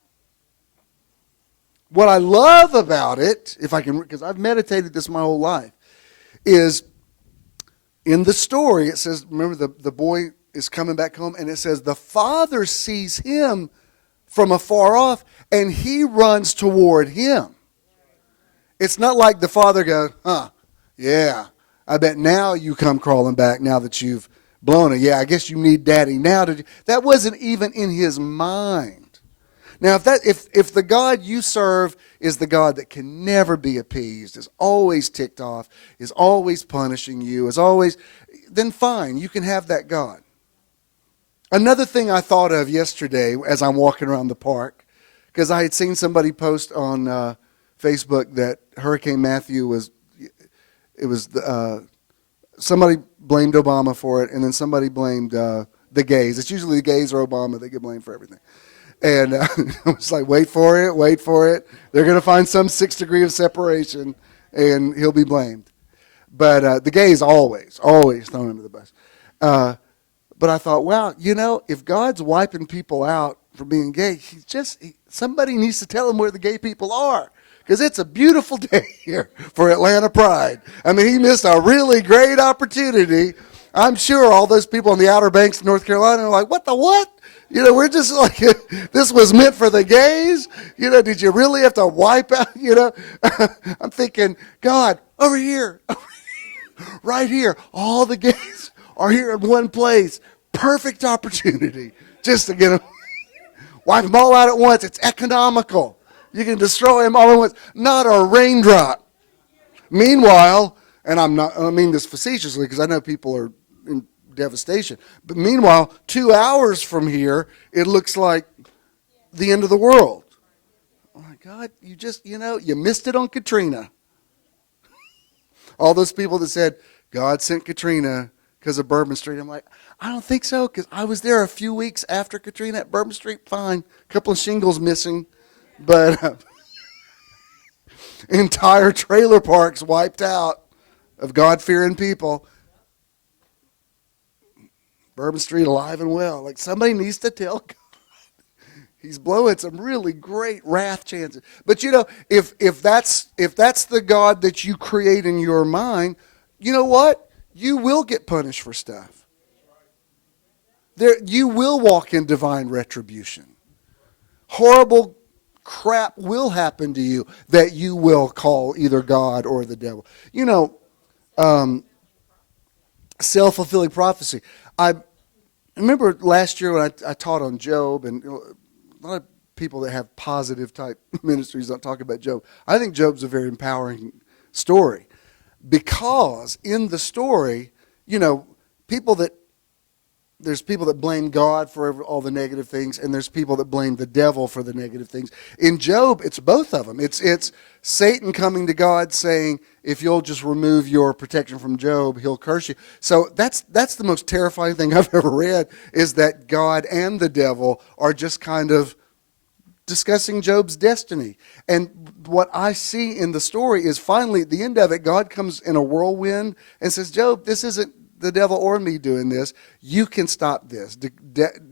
What I love about it, if I can, because I've meditated this my whole life, is in the story, it says, remember the boy is coming back home, and it says the father sees him from afar off, and he runs toward him. It's not like the father goes, yeah, I bet now you come crawling back now that you've blown it. Yeah, I guess you need daddy now. That wasn't even in his mind. Now, if the God you serve is the God that can never be appeased, is always ticked off, is always punishing you, then fine, you can have that God. Another thing I thought of yesterday as I'm walking around the park, because I had seen somebody post on Facebook that Hurricane Matthew somebody blamed Obama for it, and then somebody blamed the gays. It's usually the gays or Obama that get blamed for everything. And I was like, wait for it. They're going to find some 6 degree of separation, and he'll be blamed. But the gays always thrown under the bus. But I thought, wow, if God's wiping people out for being gay, somebody needs to tell him where the gay people are. Because it's a beautiful day here for Atlanta Pride. I mean, he missed a really great opportunity. I'm sure all those people on the Outer Banks of North Carolina are like, what the what? We're just like, this was meant for the gays? Did you really have to wipe out, I'm thinking, God, over here, right here, all the gays are here in one place. Perfect opportunity just to get them, wipe them all out at once. It's economical. You can destroy them all at once. Not a raindrop. Meanwhile, and I mean this facetiously because I know people are in devastation, but meanwhile, 2 hours from here, it looks like the end of the world. Oh my God, you missed it on Katrina. All those people that said, God sent Katrina because of Bourbon Street. I'm like, I don't think so, because I was there a few weeks after Katrina at Bourbon Street. Fine, a couple of shingles missing. But entire trailer parks wiped out of God-fearing people. Bourbon Street alive and well. Like, somebody needs to tell God. He's blowing some really great wrath chances. But if that's the God that you create in your mind, you know what? You will get punished for stuff. You will walk in divine retribution. Horrible crap will happen to you that you will call either God or the devil. Self-fulfilling prophecy. I remember last year when I taught on Job, and a lot of people that have positive type ministries don't talk about Job. I think Job's a very empowering story, because in the story, there's people that blame God for all the negative things, and there's people that blame the devil for the negative things. In Job, it's both of them. It's Satan coming to God saying, if you'll just remove your protection from Job, he'll curse you. So that's the most terrifying thing I've ever read, is that God and the devil are just kind of discussing Job's destiny. And what I see in the story is finally at the end of it, God comes in a whirlwind and says, Job, this isn't the devil or me doing this. You can stop this.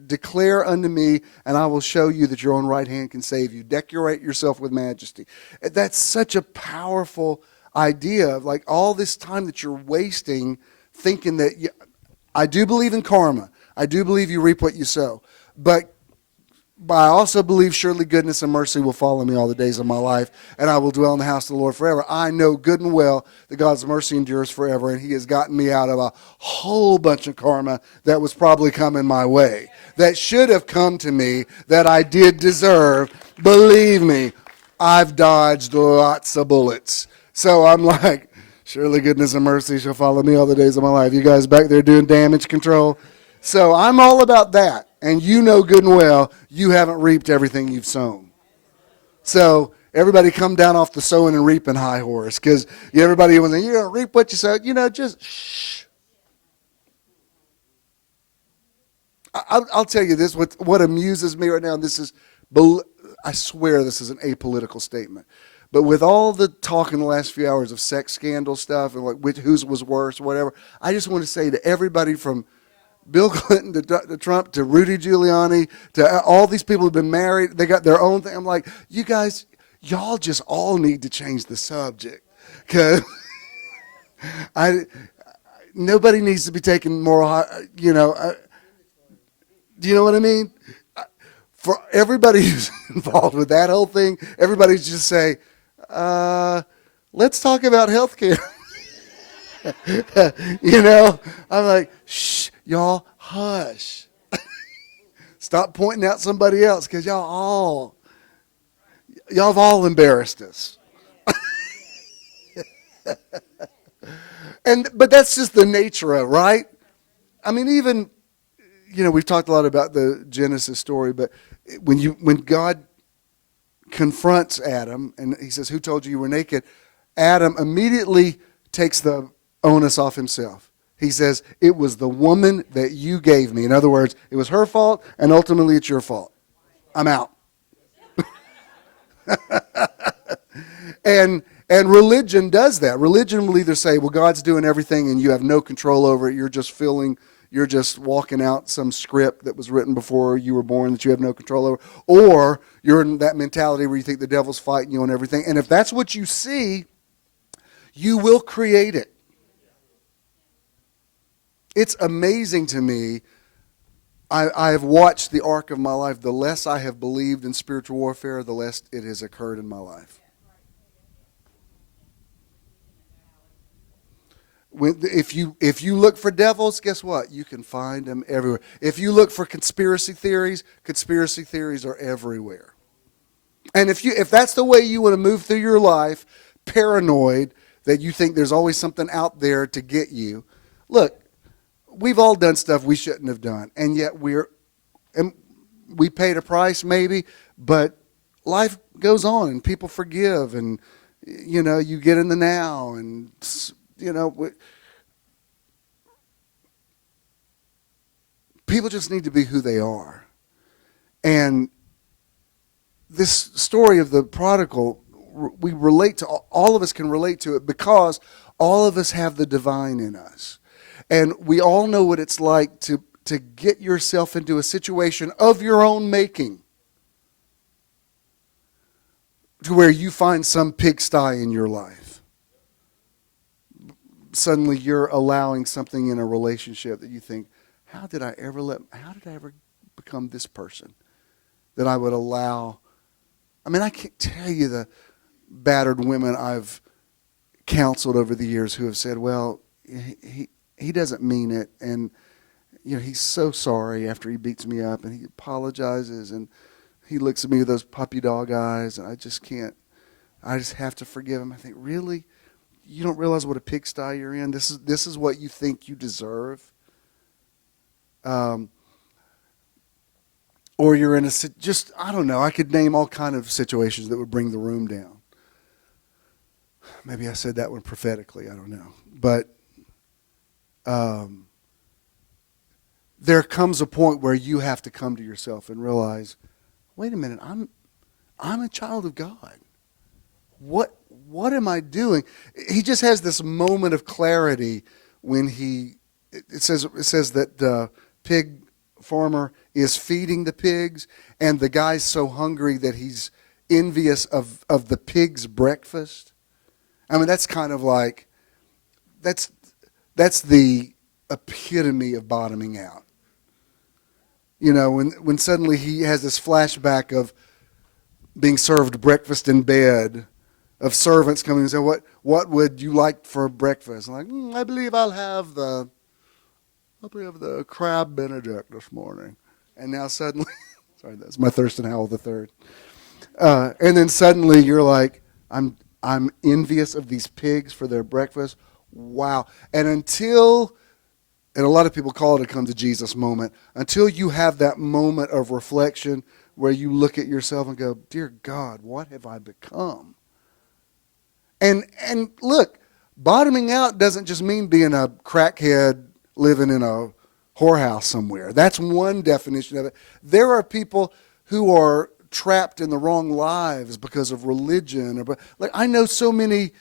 Declare unto me, and I will show you that your own right hand can save you. Decorate yourself with majesty. That's such a powerful idea of like all this time that you're wasting thinking that I do believe in karma. I do believe you reap what you sow. But I also believe surely goodness and mercy will follow me all the days of my life, and I will dwell in the house of the Lord forever. I know good and well that God's mercy endures forever, and he has gotten me out of a whole bunch of karma that was probably coming my way, that should have come to me, that I did deserve. Believe me, I've dodged lots of bullets. So I'm like, surely goodness and mercy shall follow me all the days of my life. You guys back there doing damage control? So I'm all about that. And you know good and well you haven't reaped everything you've sown. So everybody come down off the sowing and reaping high horse, because everybody was saying, you're going to reap what you sow. Just shh. I'll tell you this, what amuses me right now, and this is, I swear this is an apolitical statement, but with all the talk in the last few hours of sex scandal stuff and like whose was worse, whatever, I just want to say to everybody from Bill Clinton to Trump to Rudy Giuliani to all these people who've been married, they got their own thing. I'm like, you guys, y'all just all need to change the subject, because nobody needs to be taken more. Do you know what I mean? For everybody who's involved with that whole thing, everybody's just say, let's talk about healthcare. I'm like, shh, y'all, hush. Stop pointing out somebody else, because y'all have all embarrassed us. But that's just the nature of it, right? I mean, even, we've talked a lot about the Genesis story, but when God confronts Adam and he says, who told you were naked? Adam immediately takes the onus off himself. He says, it was the woman that you gave me. In other words, it was her fault, and ultimately it's your fault. I'm out. And religion does that. Religion will either say, well, God's doing everything and you have no control over it. You're just walking out some script that was written before you were born that you have no control over. Or you're in that mentality where you think the devil's fighting you and everything. And if that's what you see, you will create it. It's amazing to me. I have watched the arc of my life. The less I have believed in spiritual warfare, the less it has occurred in my life. If you look for devils, guess what? You can find them everywhere. If you look for conspiracy theories are everywhere. And if that's the way you want to move through your life, paranoid that you think there's always something out there to get you, look, we've all done stuff we shouldn't have done, and yet we paid a price maybe, but life goes on and people forgive, and you get in the now, and people just need to be who they are. And this story of the prodigal, we relate to, all of us can relate to it because all of us have the divine in us. And we all know what it's like to get yourself into a situation of your own making, to where you find some pigsty in your life. Suddenly you're allowing something in a relationship that you think, how did I ever become this person that I would allow? I mean, I can't tell you the battered women I've counseled over the years who have said, well, he doesn't mean it, and he's so sorry after he beats me up, and he apologizes, and he looks at me with those puppy dog eyes, and I just have to forgive him. I think, really? You don't realize what a pigsty you're in? This is what you think you deserve? Or you're in I don't know, I could name all kind of situations that would bring the room down. Maybe I said that one prophetically, I don't know. But there comes a point where you have to come to yourself and realize, wait a minute, I'm a child of God. What am I doing? He just has this moment of clarity when he it says that the pig farmer is feeding the pigs, and the guy's so hungry that he's envious of the pig's breakfast. I mean, that's kind of like, that's the epitome of bottoming out. You know, when suddenly he has this flashback of being served breakfast in bed, of servants coming and saying, what would you like for breakfast? I'm like, I believe I'll have the crab Benedict this morning. And now suddenly, sorry, that's my Thurston Howell III. And then suddenly you're like, I'm envious of these pigs for their breakfast. Wow. And a lot of people call it a come to Jesus moment, until you have that moment of reflection where you look at yourself and go, dear God, what have I become? And look, bottoming out doesn't just mean being a crackhead living in a whorehouse somewhere. That's one definition of it. There are people who are trapped in the wrong lives because of religion. Like I know so many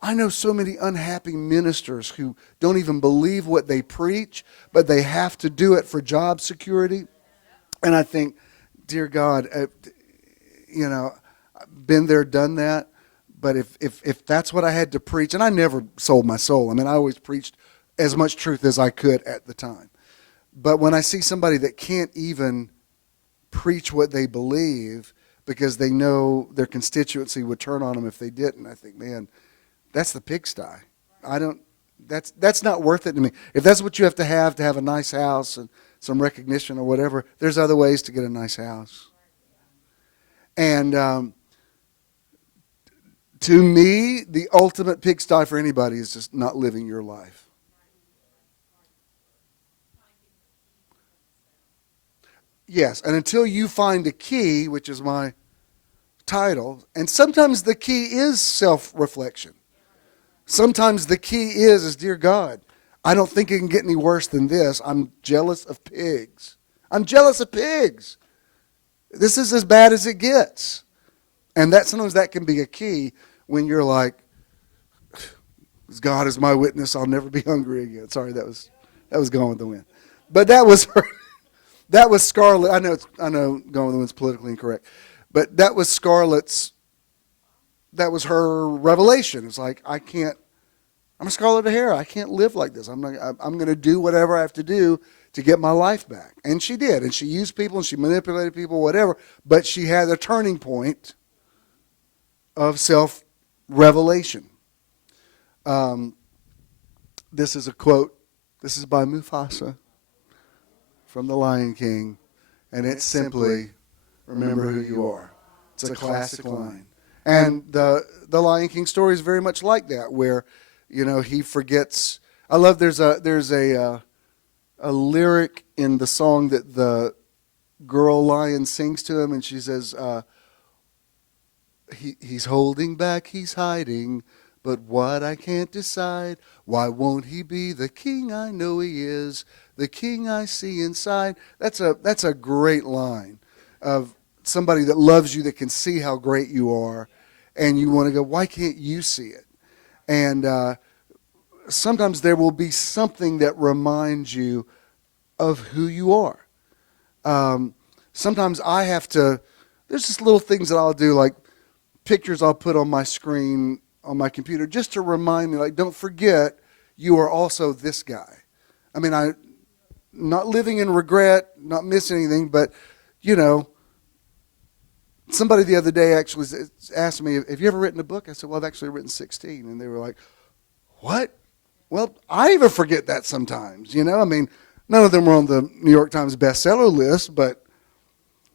unhappy ministers who don't even believe what they preach, but they have to do it for job security. And I think, dear God, been there, done that. But if that's what I had to preach, and I never sold my soul. I mean, I always preached as much truth as I could at the time. But when I see somebody that can't even preach what they believe because they know their constituency would turn on them if they didn't, I think, man, that's the pigsty. That's not worth it to me. If that's what you have to have a nice house and some recognition or whatever, there's other ways to get a nice house. And to me, the ultimate pigsty for anybody is just not living your life. Yes, and until you find a key, which is my title, and sometimes the key is self-reflection. Sometimes the key is dear God, I don't think it can get any worse than this. I'm jealous of pigs. I'm jealous of pigs. This is as bad as it gets. And sometimes that can be a key when you're like, God is my witness, I'll never be hungry again. Sorry, that was Gone with the Wind. But that was her. That was Scarlett. I know Gone with the Wind's politically incorrect. But that was Scarlett's, that was her revelation. It's like, I'm a Scarlett O'Hara. I can't live like this. I'm going to do whatever I have to do to get my life back. And she did. And she used people and she manipulated people, whatever. But she had a turning point of self-revelation. This is a quote. This is by Mufasa from The Lion King. And it's simply, remember who you are. It's a classic line. And the Lion King story is very much like that, where, he forgets. I love there's a lyric in the song that the girl lion sings to him, and she says, he's holding back, he's hiding, but what I can't decide. Why won't he be the king I know he is, the king I see inside? That's a great line of somebody that loves you, that can see how great you are, and you want to go, why can't you see it? And sometimes there will be something that reminds you of who you are. Sometimes I have to, there's just little things that I'll do, like pictures I'll put on my screen on my computer just to remind me, like, don't forget you are also this guy. I mean, I'm not living in regret, not missing anything, but, somebody the other day actually asked me, have you ever written a book? I said, well, I've actually written 16. And they were like, what? Well, I even forget that sometimes, I mean, none of them were on the New York Times bestseller list, but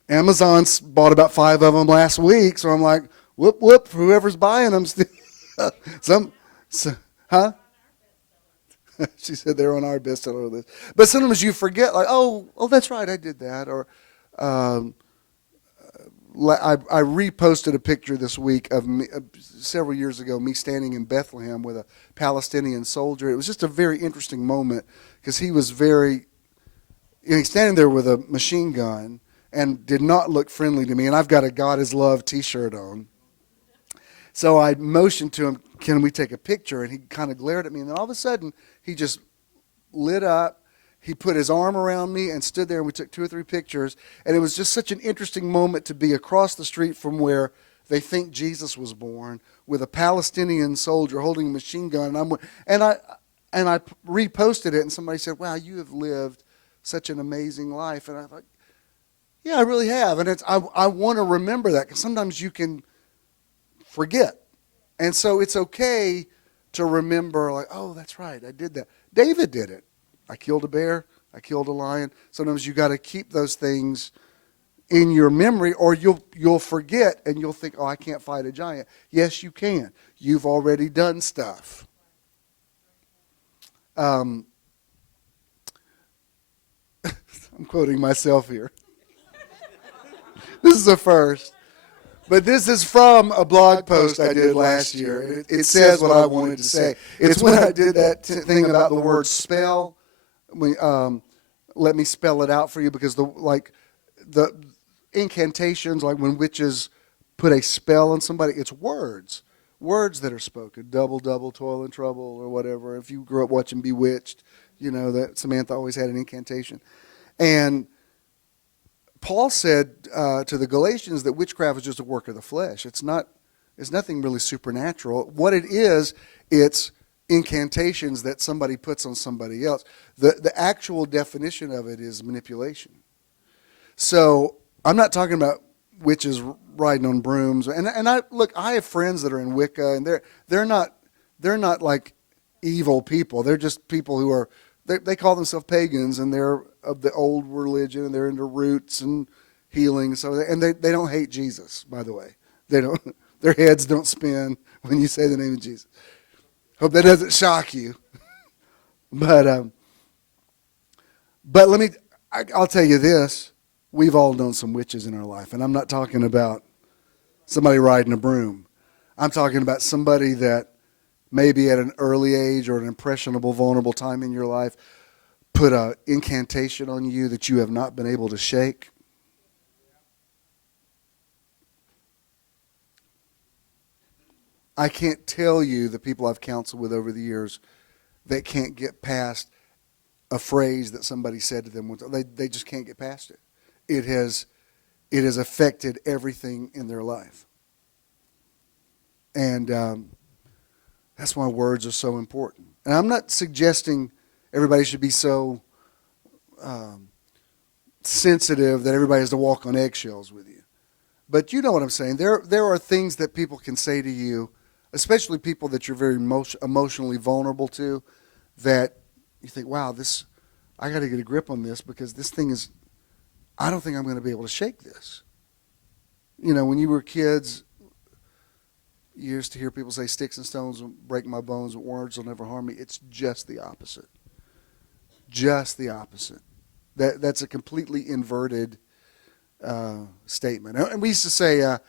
Amazon's bought about 5 of them last week. So I'm like, whoop, whoop, whoever's buying them still. Huh? She said they're on our bestseller list. But sometimes you forget, like, oh, that's right, I did that. Or I reposted a picture this week of me, several years ago, me standing in Bethlehem with a Palestinian soldier. It was just a very interesting moment because he was he's standing there with a machine gun and did not look friendly to me. And I've got a God is Love t-shirt on. So I motioned to him, can we take a picture? And he kind of glared at me. And then all of a sudden, he just lit up. He put his arm around me and stood there, and we took 2 or 3 pictures. And it was just such an interesting moment to be across the street from where they think Jesus was born, with a Palestinian soldier holding a machine gun. And I reposted it, and somebody said, "Wow, you have lived such an amazing life." And I thought, yeah, I really have. And I want to remember that, because sometimes you can forget. And so it's okay to remember, like, oh, that's right, I did that. David did it. I killed a bear. I killed a lion. Sometimes you got to keep those things in your memory, or you'll forget, and you'll think, oh, I can't fight a giant. Yes, you can. You've already done stuff. I'm quoting myself here. This is a first. But this is from a blog post I did last year. It says what I wanted to say. It's when I did that thing about the word spell. Let me spell it out for you, because the incantations, like when witches put a spell on somebody, it's words that are spoken. Double, double, toil and trouble, or whatever. If you grew up watching Bewitched, you know that Samantha always had an incantation. And Paul said to the Galatians that witchcraft is just a work of the flesh. It's nothing really supernatural. What it is, it's incantations that somebody puts on somebody else. The actual definition of it is manipulation. So I'm not talking about witches riding on brooms. And I have friends that are in Wicca, and they're not like evil people. They're just people who are, they call themselves pagans, and they're of the old religion, and they're into roots and healing. So they don't hate Jesus, by the way. They don't. Their heads don't spin when you say the name of Jesus. Hope that doesn't shock you. But I'll tell you this. We've all known some witches in our life, and I'm not talking about somebody riding a broom. I'm talking about somebody that maybe at an early age or an impressionable, vulnerable time in your life put an incantation on you that you have not been able to shake. I can't tell you the people I've counseled with over the years that can't get past a phrase that somebody said to them. They just can't get past it. It has affected everything in their life. And that's why words are so important. And I'm not suggesting everybody should be so sensitive that everybody has to walk on eggshells with you. But you know what I'm saying. There are things that people can say to you, especially people that you're very emotionally vulnerable to, that you think, wow, I got to get a grip on this, because this thing is, I don't think I'm going to be able to shake this. You know, when you were kids, you used to hear people say, sticks and stones will break my bones, but words will never harm me. It's just the opposite. Just the opposite. That's a completely inverted statement. And we used to say, I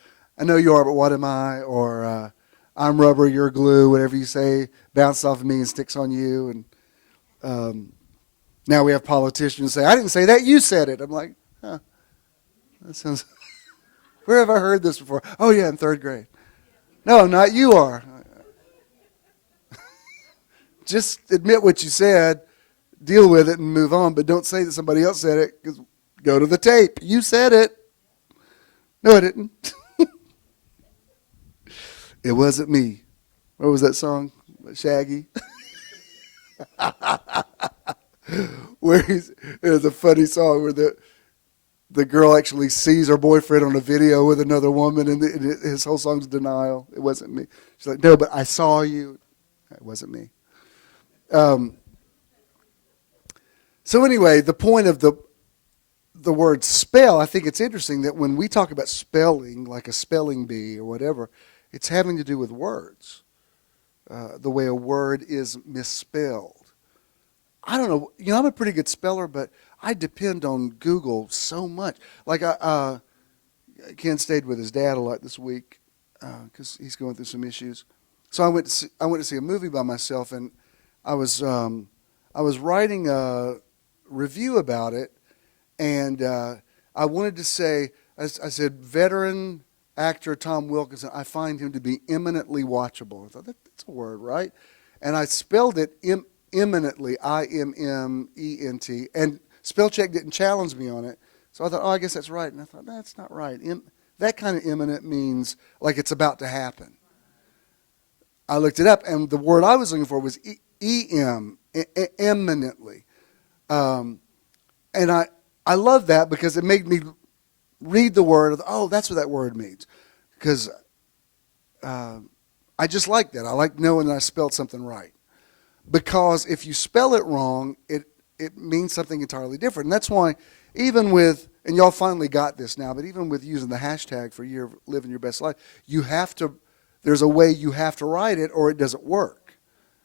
know you are, but what am I? Or I'm rubber, you're glue, whatever you say, bounces off of me and sticks on you. And now we have politicians say, I didn't say that, you said it. I'm like, huh, that sounds, where have I heard this before? Oh yeah, in 3rd grade. No, not you are. Just admit what you said, deal with it, and move on. But don't say that somebody else said it, because go to the tape. You said it. No, I didn't. It wasn't me. What was that song? Shaggy? It was a funny song where the girl actually sees her boyfriend on a video with another woman, and his whole song's denial. It wasn't me. She's like, no, but I saw you. It wasn't me. So anyway, the point of the word spell, I think it's interesting that when we talk about spelling, like a spelling bee or whatever, it's having to do with words, the way a word is misspelled. I don't know. You know, I'm a pretty good speller, but I depend on Google so much. Like Ken stayed with his dad a lot this week because he's going through some issues. So I went to see a movie by myself, and I was writing a review about it, and I wanted to say, I said, veteran actor Tom Wilkinson, I find him to be eminently watchable. I thought, that's a word, right? And I spelled it imminently, I-M-M-E-N-T. And SPELLCHECK didn't challenge me on it. So I thought, oh, I guess that's right. And I thought, that's not right. That kind of imminent means like it's about to happen. I looked it up, and the word I was looking for was E-M, imminently. And I love that because it made me read the word. Oh, that's what that word means. Because I just like that. I like knowing that I spelled something right. Because if you spell it wrong, it means something entirely different. And that's why even with, and y'all finally got this now, but even with using the hashtag for Year of Living Your Best Life, you have to, there's a way you have to write it or it doesn't work.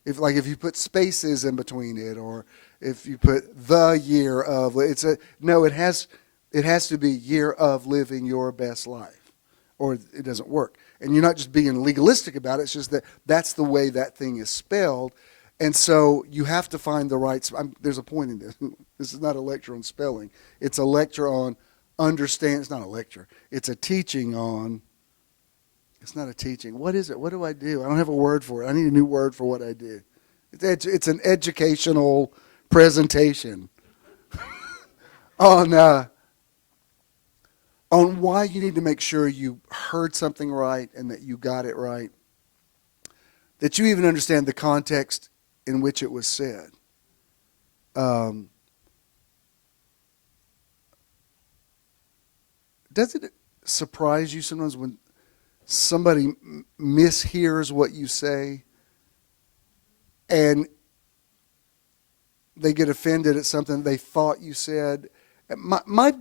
If you put spaces in between it, or if you put the year of, it has to be Year of Living Your Best Life, or it doesn't work. And you're not just being legalistic about it, it's just that that's the way that thing is spelled. And so you have to find the right, there's a point in this. This is not a lecture on spelling. It's a lecture on understand. It's not a lecture. It's a teaching on, it's not a teaching. What is it? What do? I don't have a word for it. I need a new word for what I do. It's an educational presentation on why you need to make sure you heard something right and that you got it right, that you even understand the context in which it was said. Does it surprise you sometimes when somebody mishears what you say and they get offended at something they thought you said? My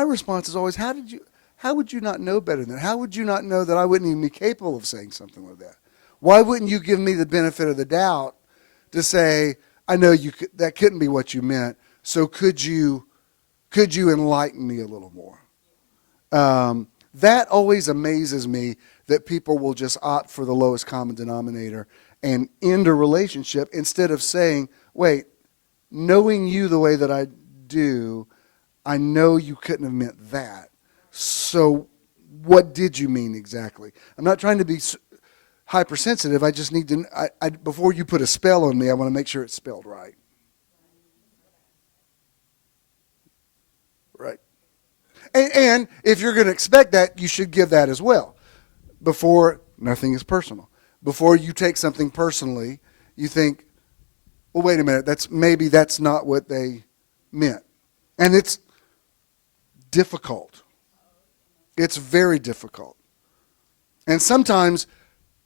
response is always, how would you not know better than that? How would you not know that I wouldn't even be capable of saying something like that? Why wouldn't you give me the benefit of the doubt to say, I know that couldn't be what you meant, so could you enlighten me a little more? That always amazes me, that people will just opt for the lowest common denominator and end a relationship instead of saying, wait, knowing you the way that I do, I know you couldn't have meant that. So what did you mean exactly? I'm not trying to be hypersensitive. I just need to, before you put a spell on me, I want to make sure it's spelled right. Right. And if you're going to expect that, you should give that as well. Before, nothing is personal. Before you take something personally, you think, well, wait a minute, maybe that's not what they meant. And it's difficult. It's very difficult. And sometimes,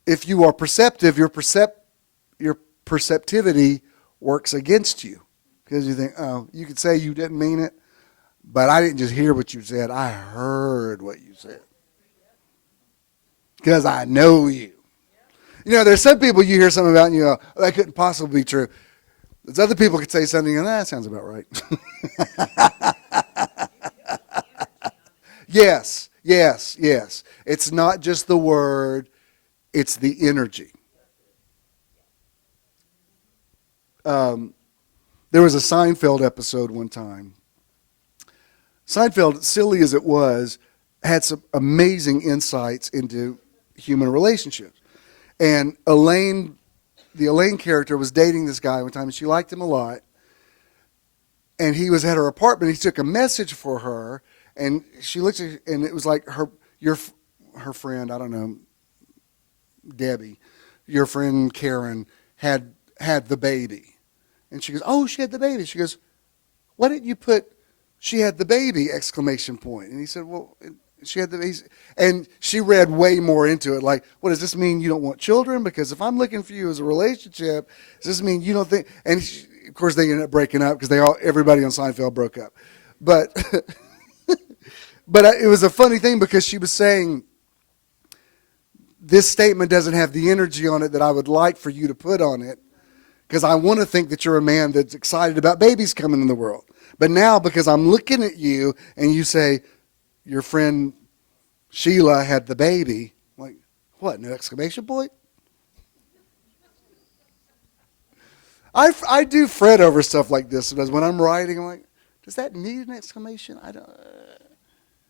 if you are perceptive, your perceptivity works against you. Because you think, oh, you could say you didn't mean it, but I didn't just hear what you said. I heard what you said. Because I know you. You know, there's some people you hear something about and you go, oh, that couldn't possibly be true. There's other people could say something and that sounds about right. Yes. It's not just the word, it's the energy. There was a Seinfeld episode one time. Seinfeld, silly as it was, had some amazing insights into human relationships. And the Elaine character was dating this guy one time, and she liked him a lot. And he was at her apartment. He took a message for her, and she looked at, and it was like her friend, I don't know, Debbie, your friend Karen had the baby. And she goes, oh, she had the baby. She goes, why didn't you put she had the baby, exclamation point. And he said, well, she had the baby. And she read way more into it. Like, what does this mean? You don't want children? Because if I'm looking for you as a relationship, does this mean you don't think? And of course, they ended up breaking up because everybody on Seinfeld broke up. But, but it was a funny thing because she was saying, this statement doesn't have the energy on it that I would like for you to put on it, because I want to think that you're a man that's excited about babies coming in the world. But now, because I'm looking at you and you say, your friend Sheila had the baby, I'm like, what, no exclamation point? I do fret over stuff like this because when I'm writing, I'm like, does that need an exclamation?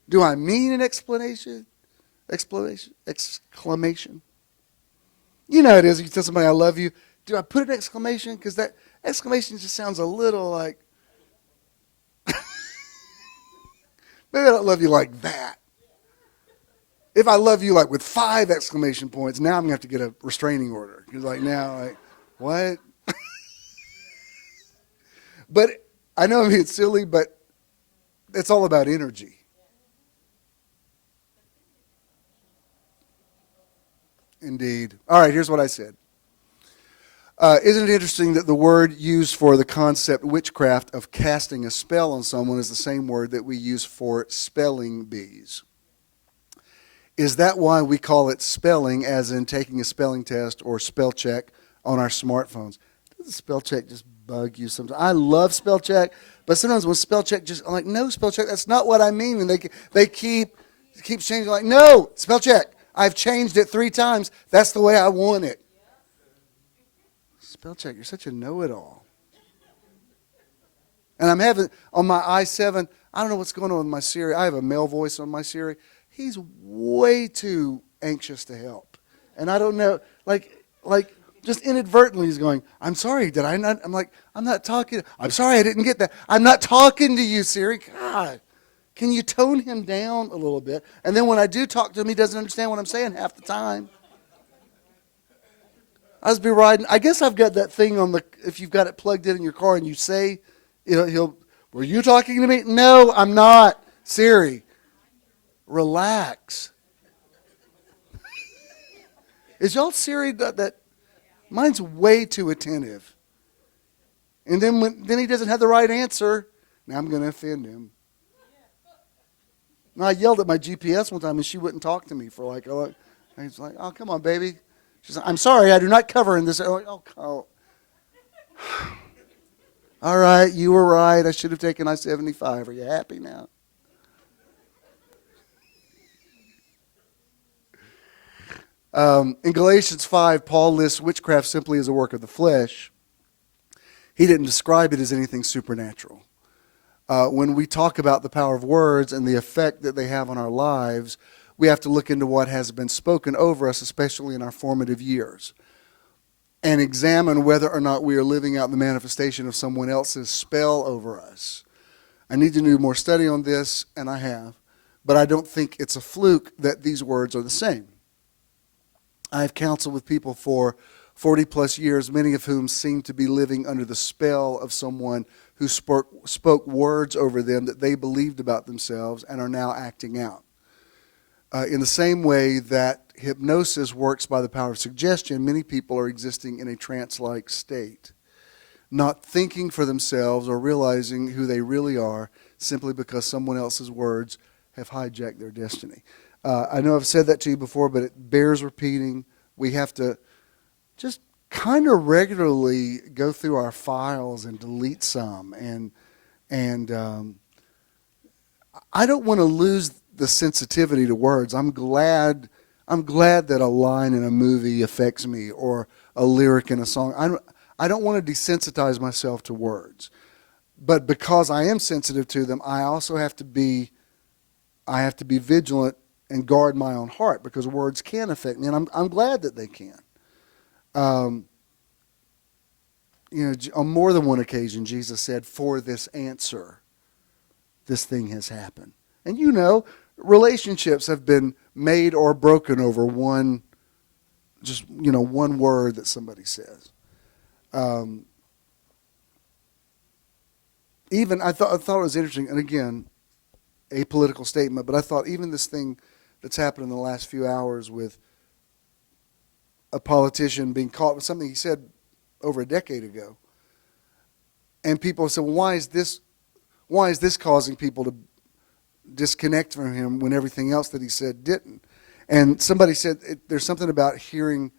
Do I mean an exclamation? Exclamation? You know it is. You tell somebody I love you. do I put an exclamation? Because that exclamation just sounds a little like, maybe I don't love you like that. If I love you like with 5 exclamation points, now I'm going to have to get a restraining order. Because like now, like, what? But I know I'm being silly, but it's all about energy. Indeed. All right, here's what I said. Isn't it interesting that the word used for the concept witchcraft of casting a spell on someone is the same word that we use for spelling bees? Is that why we call it spelling, as in taking a spelling test or spell check on our smartphones? Does spell check just bug you sometimes? I love spell check, but sometimes when spell check just, I'm like, no, spell check, that's not what I mean. And they keep changing, like, no, spell check. I've changed it 3 times. That's the way I want it. Spell check, you're such a know-it-all. And I'm having, on my i7, I don't know what's going on with my Siri. I have a male voice on my Siri. He's way too anxious to help. And I don't know, like just inadvertently he's going, I'm sorry, did I not? I'm like, I'm not talking. I'm sorry, I didn't get that. I'm not talking to you, Siri. God, can you tone him down a little bit? And then when I do talk to him, he doesn't understand what I'm saying half the time. I was be riding. I guess I've got that thing on the, if you've got it plugged in your car and you say, were you talking to me? No, I'm not, Siri. Relax. Is y'all Siri that? Mine's way too attentive. And then he doesn't have the right answer. Now I'm going to offend him. And I yelled at my GPS one time and she wouldn't talk to me for like, I was like, oh, come on, baby. She's like, I'm sorry, I do not cover in this. I'm like, oh. All right, you were right. I should have taken I-75. Are you happy now? In Galatians 5, Paul lists witchcraft simply as a work of the flesh. He didn't describe it as anything supernatural. When we talk about the power of words and the effect that they have on our lives, we have to look into what has been spoken over us, especially in our formative years, and examine whether or not we are living out the manifestation of someone else's spell over us. I need to do more study on this, and I have, but I don't think it's a fluke that these words are the same. I've counseled with people for 40 plus years, many of whom seem to be living under the spell of someone who spoke words over them that they believed about themselves and are now acting out. In the same way that hypnosis works by the power of suggestion, many people are existing in a trance-like state, not thinking for themselves or realizing who they really are simply because someone else's words have hijacked their destiny. I know I've said that to you before, but it bears repeating. We have to just kind of regularly go through our files and delete some. And I don't want to lose the sensitivity to words. I'm glad that a line in a movie affects me or a lyric in a song. I don't want to desensitize myself to words. But because I am sensitive to them, I also have to be vigilant and guard my own heart, because words can affect me, and I'm glad that they can. On more than one occasion, Jesus said, "For this answer, this thing has happened." And relationships have been made or broken over one word that somebody says. Even I thought it was interesting, and again, a political statement, but I thought even this thing that's happened in the last few hours with a politician being caught with something he said over a decade ago, and people said, well, why is this causing people to disconnect from him when everything else that he said didn't? And somebody said there's something about hearing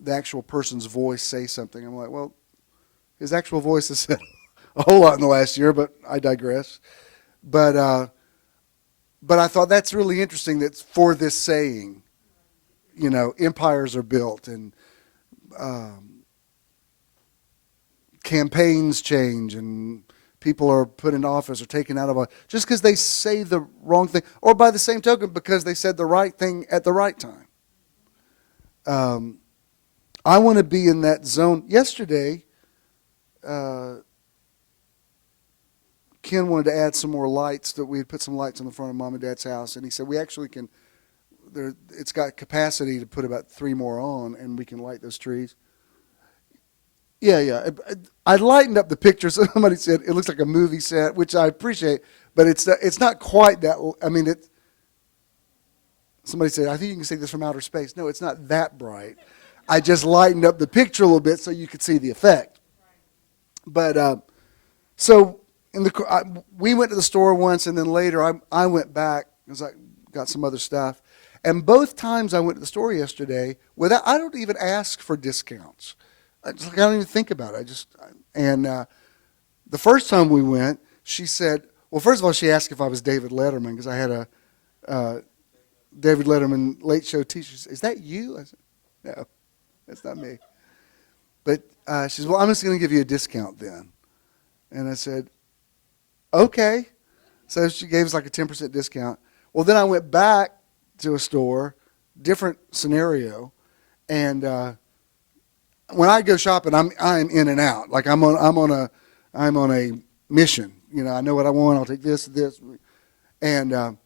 the actual person's voice say something. I'm like, well, his actual voice has said a whole lot in the last year, but I digress. But I thought that's really interesting that for this saying, empires are built and campaigns change and people are put in office or taken out of office just because they say the wrong thing, or by the same token because they said the right thing at the right time. I want to be in that zone. Yesterday, Ken wanted to add some more lights. That we had put some lights on the front of Mom and Dad's house, and he said we actually can. It's got capacity to put about 3 more on, and we can light those trees. Yeah. I lightened up the picture. Somebody said it looks like a movie set, which I appreciate, but it's not quite that. I mean, somebody said, I think you can see this from outer space. No, it's not that bright. I just lightened up the picture a little bit so you could see the effect. But so we went to the store once, and then later I went back because I got some other stuff. And both times I went to the store yesterday, I don't even ask for discounts. I don't even think about it. The first time we went, she said, well, first of all, she asked if I was David Letterman because I had a David Letterman late show t-shirt. She said, is that you? I said, no, that's not me. But she said, well, I'm just going to give you a discount then. And I said, okay. So she gave us like a 10% discount. Well, then I went back to a store, different scenario, and when I go shopping, I'm in and out. Like I'm on a mission. You know, I know what I want. I'll take this. And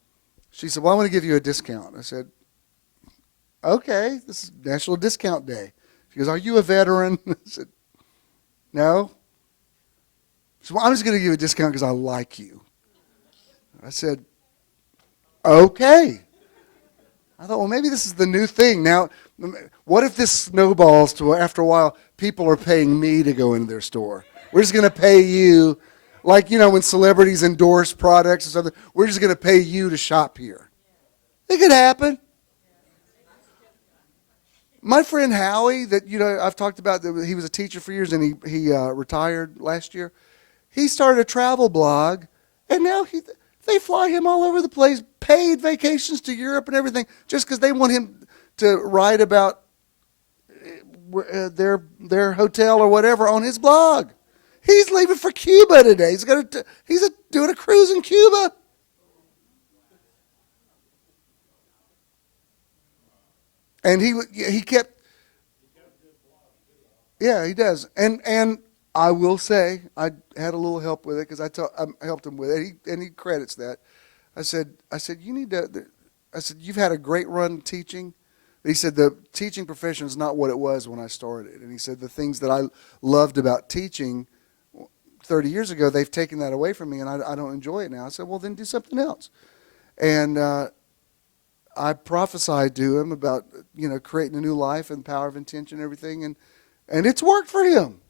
she said, well, I want to give you a discount. I said, okay, this is National Discount Day. She goes, are you a veteran? I said, no. She said, well, I'm just going to give you a discount because I like you. I said, okay. I thought, well, maybe this is the new thing. Now, what if this snowballs to after a while, people are paying me to go into their store? We're just going to pay you, like, you know, when celebrities endorse products or something, we're just going to pay you to shop here. It could happen. My friend Howie, that, you know, I've talked about, that he was a teacher for years and he retired last year. He started a travel blog, and now they fly him all over the place, paid vacations to Europe and everything, just because they want him to write about their hotel or whatever on his blog. He's leaving for Cuba today. He's doing a cruise in Cuba. And he kept, yeah, he does. And I will say I had a little help with it because I helped him with it, and he credits that. I said you need to. I said you've had a great run teaching. He said the teaching profession is not what it was when I started, and he said the things that I loved about teaching 30 years ago, they've taken that away from me, and I don't enjoy it now. I said, well, then do something else. And I prophesied to him about, you know, creating a new life and power of intention and everything, and it's worked for him.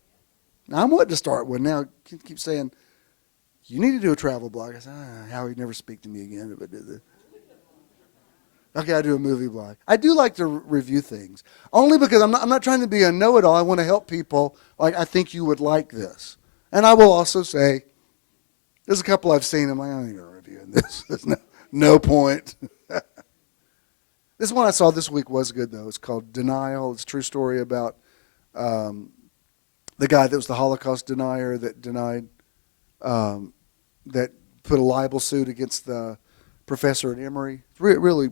Now, I'm wanting to start one now. He keeps saying, you need to do a travel blog. I said, Howie, never speak to me again. Okay, I do a movie blog. I do like to review things, only because I'm not trying to be a know-it-all. I want to help people. Like, I think you would like this. And I will also say, there's a couple I've seen. I'm like, I'm not even reviewing this. There's no point. This one I saw this week was good, though. It's called Denial. It's a true story about the guy that was the Holocaust denier that denied, that put a libel suit against the professor at Emory. Really,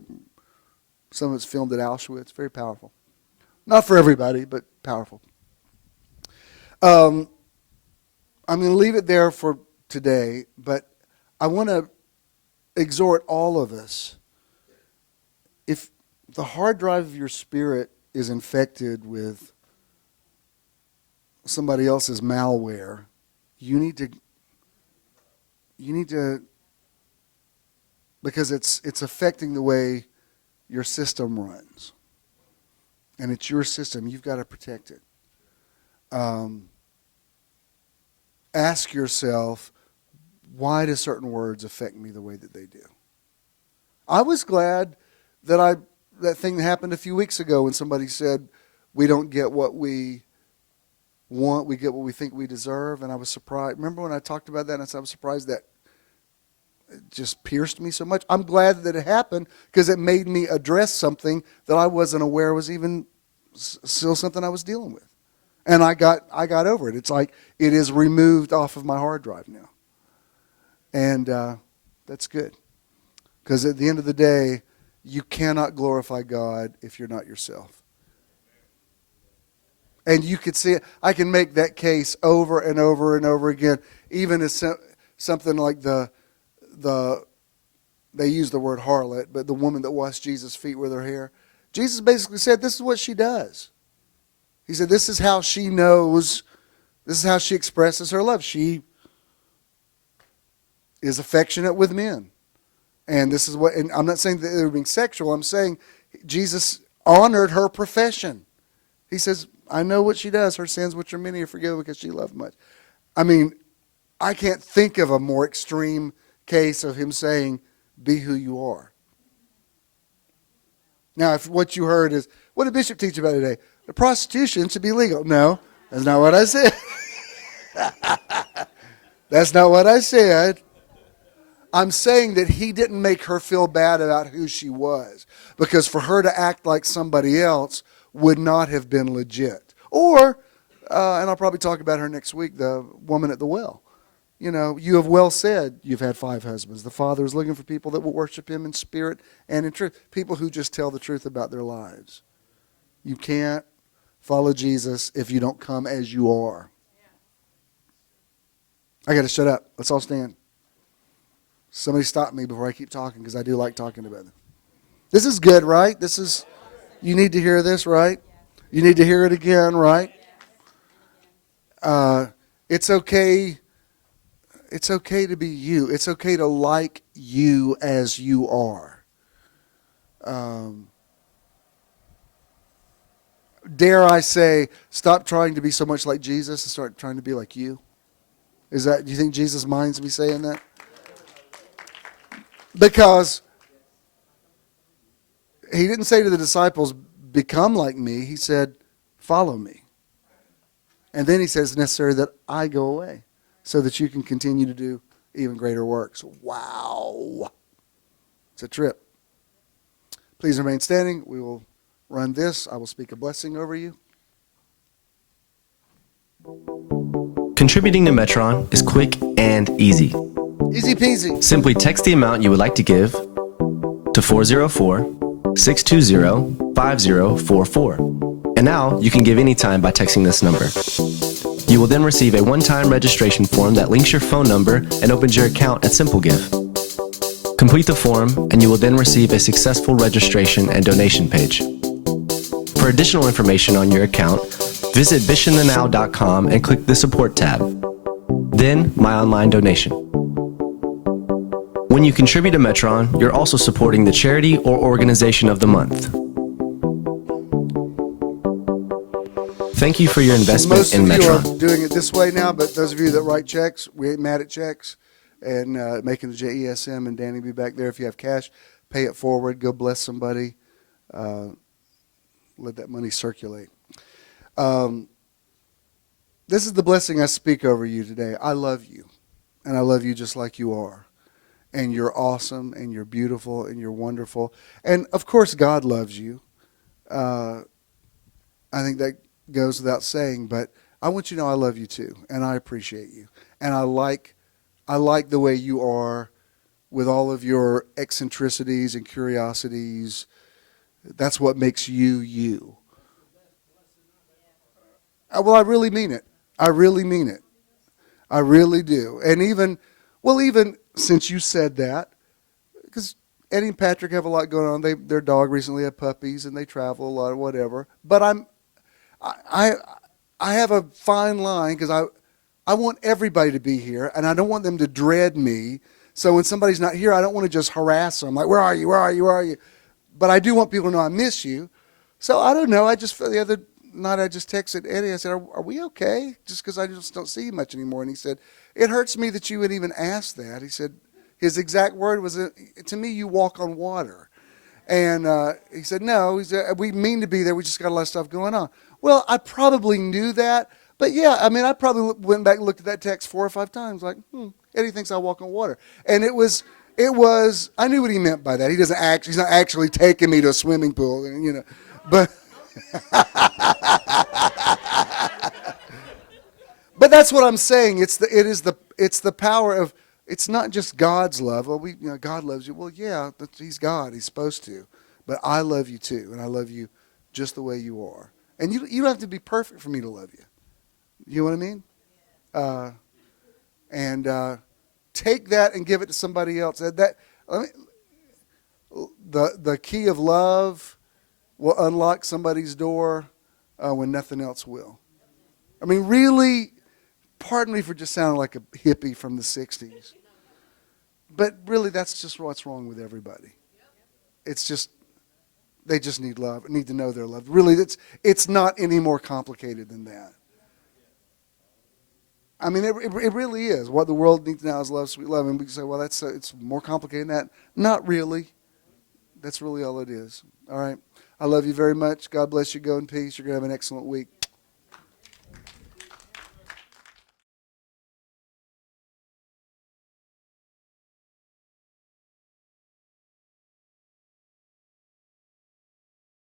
some of it's filmed at Auschwitz. Very powerful. Not for everybody, but powerful. I'm going to leave it there for today, but I want to exhort all of us. If the hard drive of your spirit is infected with somebody else's malware, you need to, because it's affecting the way your system runs. And it's your system. You've got to protect it. Ask yourself, why do certain words affect me the way that they do? I was glad that that thing happened a few weeks ago when somebody said, we don't get what we want, we get what we think we deserve. And I was surprised. Remember when I talked about that, and I said I was surprised that it just pierced me so much? I'm glad that it happened because it made me address something that I wasn't aware was even still something I was dealing with. And I got over it. It's like it is removed off of my hard drive now. And that's good. Because at the end of the day, you cannot glorify God if you're not yourself. And you could see it. I can make that case over and over and over again, even as something like they use the word harlot, but the woman that washed Jesus' feet with her hair. Jesus basically said, this is what she does. He said, this is how she knows, this is how she expresses her love. She is affectionate with men. And this is what, and I'm not saying that they were being sexual, I'm saying Jesus honored her profession. He says, I know what she does. Her sins, which are many, are forgiven because she loved much. I mean, I can't think of a more extreme case of him saying, be who you are. Now, if what you heard is, what did Bishop teach about today? The prostitution should be legal. No, that's not what I said. That's not what I said. I'm saying that he didn't make her feel bad about who she was, because for her to act like somebody else would not have been legit. Or, and I'll probably talk about her next week, the woman at the well. You know, you have well said you've had 5 husbands. The Father is looking for people that will worship him in spirit and in truth. People who just tell the truth about their lives. You can't follow Jesus if you don't come as you are. I got to shut up. Let's all stand. Somebody stop me before I keep talking, because I do like talking about it. This is good, right? This is, you need to hear this, right? You need to hear it again, right? It's okay. It's okay to be you. It's okay to like you as you are. Dare I say, stop trying to be so much like Jesus and start trying to be like you? Do you think Jesus minds me saying that? Because he didn't say to the disciples, become like me. He said, follow me. And then he says, it's necessary that I go away so that you can continue to do even greater works. Wow. It's a trip. Please remain standing. We will run this. I will speak a blessing over you. Contributing to Metron is quick and easy. Easy peasy. Simply text the amount you would like to give to 404-620-5044. And now you can give anytime by texting this number. You will then receive a one-time registration form that links your phone number and opens your account at SimpleGive. Complete the form and you will then receive a successful registration and donation page. For additional information on your account, visit bishandthenow.com and click the Support tab. Then, My Online Donation. When you contribute to Metron, you're also supporting the charity or organization of the month. Thank you for your investment in Most of you Metron. are doing it this way now, but those of you that write checks, we ain't mad at checks, and making the JESM, and Danny will be back there. If you have cash, pay it forward. Go bless somebody. Let that money circulate. This is the blessing I speak over you today. I love you, and I love you just like you are. And you're awesome, and you're beautiful, and you're wonderful. And, of course, God loves you. I think that goes without saying, but I want you to know I love you too, and I appreciate you. And I like the way you are with all of your eccentricities and curiosities. That's what makes you, you. Well, I really mean it. I really mean it. I really do. And even since you said that, because Eddie and Patrick have a lot going on. Their dog recently had puppies, and they travel a lot or whatever. But I have a fine line, because I want everybody to be here, and I don't want them to dread me. So when somebody's not here, I don't want to just harass them, like, where are you, where are you, where are you? But I do want people to know I miss you. So I don't know. The other night I just texted Eddie. I said, are we okay? Just because I just don't see you much anymore. And he said, it hurts me that you would even ask that. He said, his exact word was, to me, you walk on water. And he said, no, we mean to be there. We just got a lot of stuff going on. Well, I probably knew that. But yeah, I mean, I probably went back and looked at that text 4 or 5 times, like, Eddie thinks I walk on water. And it was, I knew what he meant by that. He's not actually taking me to a swimming pool, and, but, but that's what I'm saying. It's the power of, it's not just God's love. Well, God loves you. Well, yeah, he's God. He's supposed to. But I love you too, and I love you just the way you are. And you don't have to be perfect for me to love you. You know what I mean? And take that and give it to somebody else. The key of love will unlock somebody's door when nothing else will. I mean, really, pardon me for just sounding like a hippie from the 60s. But really, that's just what's wrong with everybody. It's just, they just need love, need to know they're loved. Really, it's not any more complicated than that. I mean, it really is. What the world needs now is love, sweet love. And we can say, well, it's more complicated than that. Not really. That's really all it is. All right. I love you very much. God bless you. Go in peace. You're going to have an excellent week.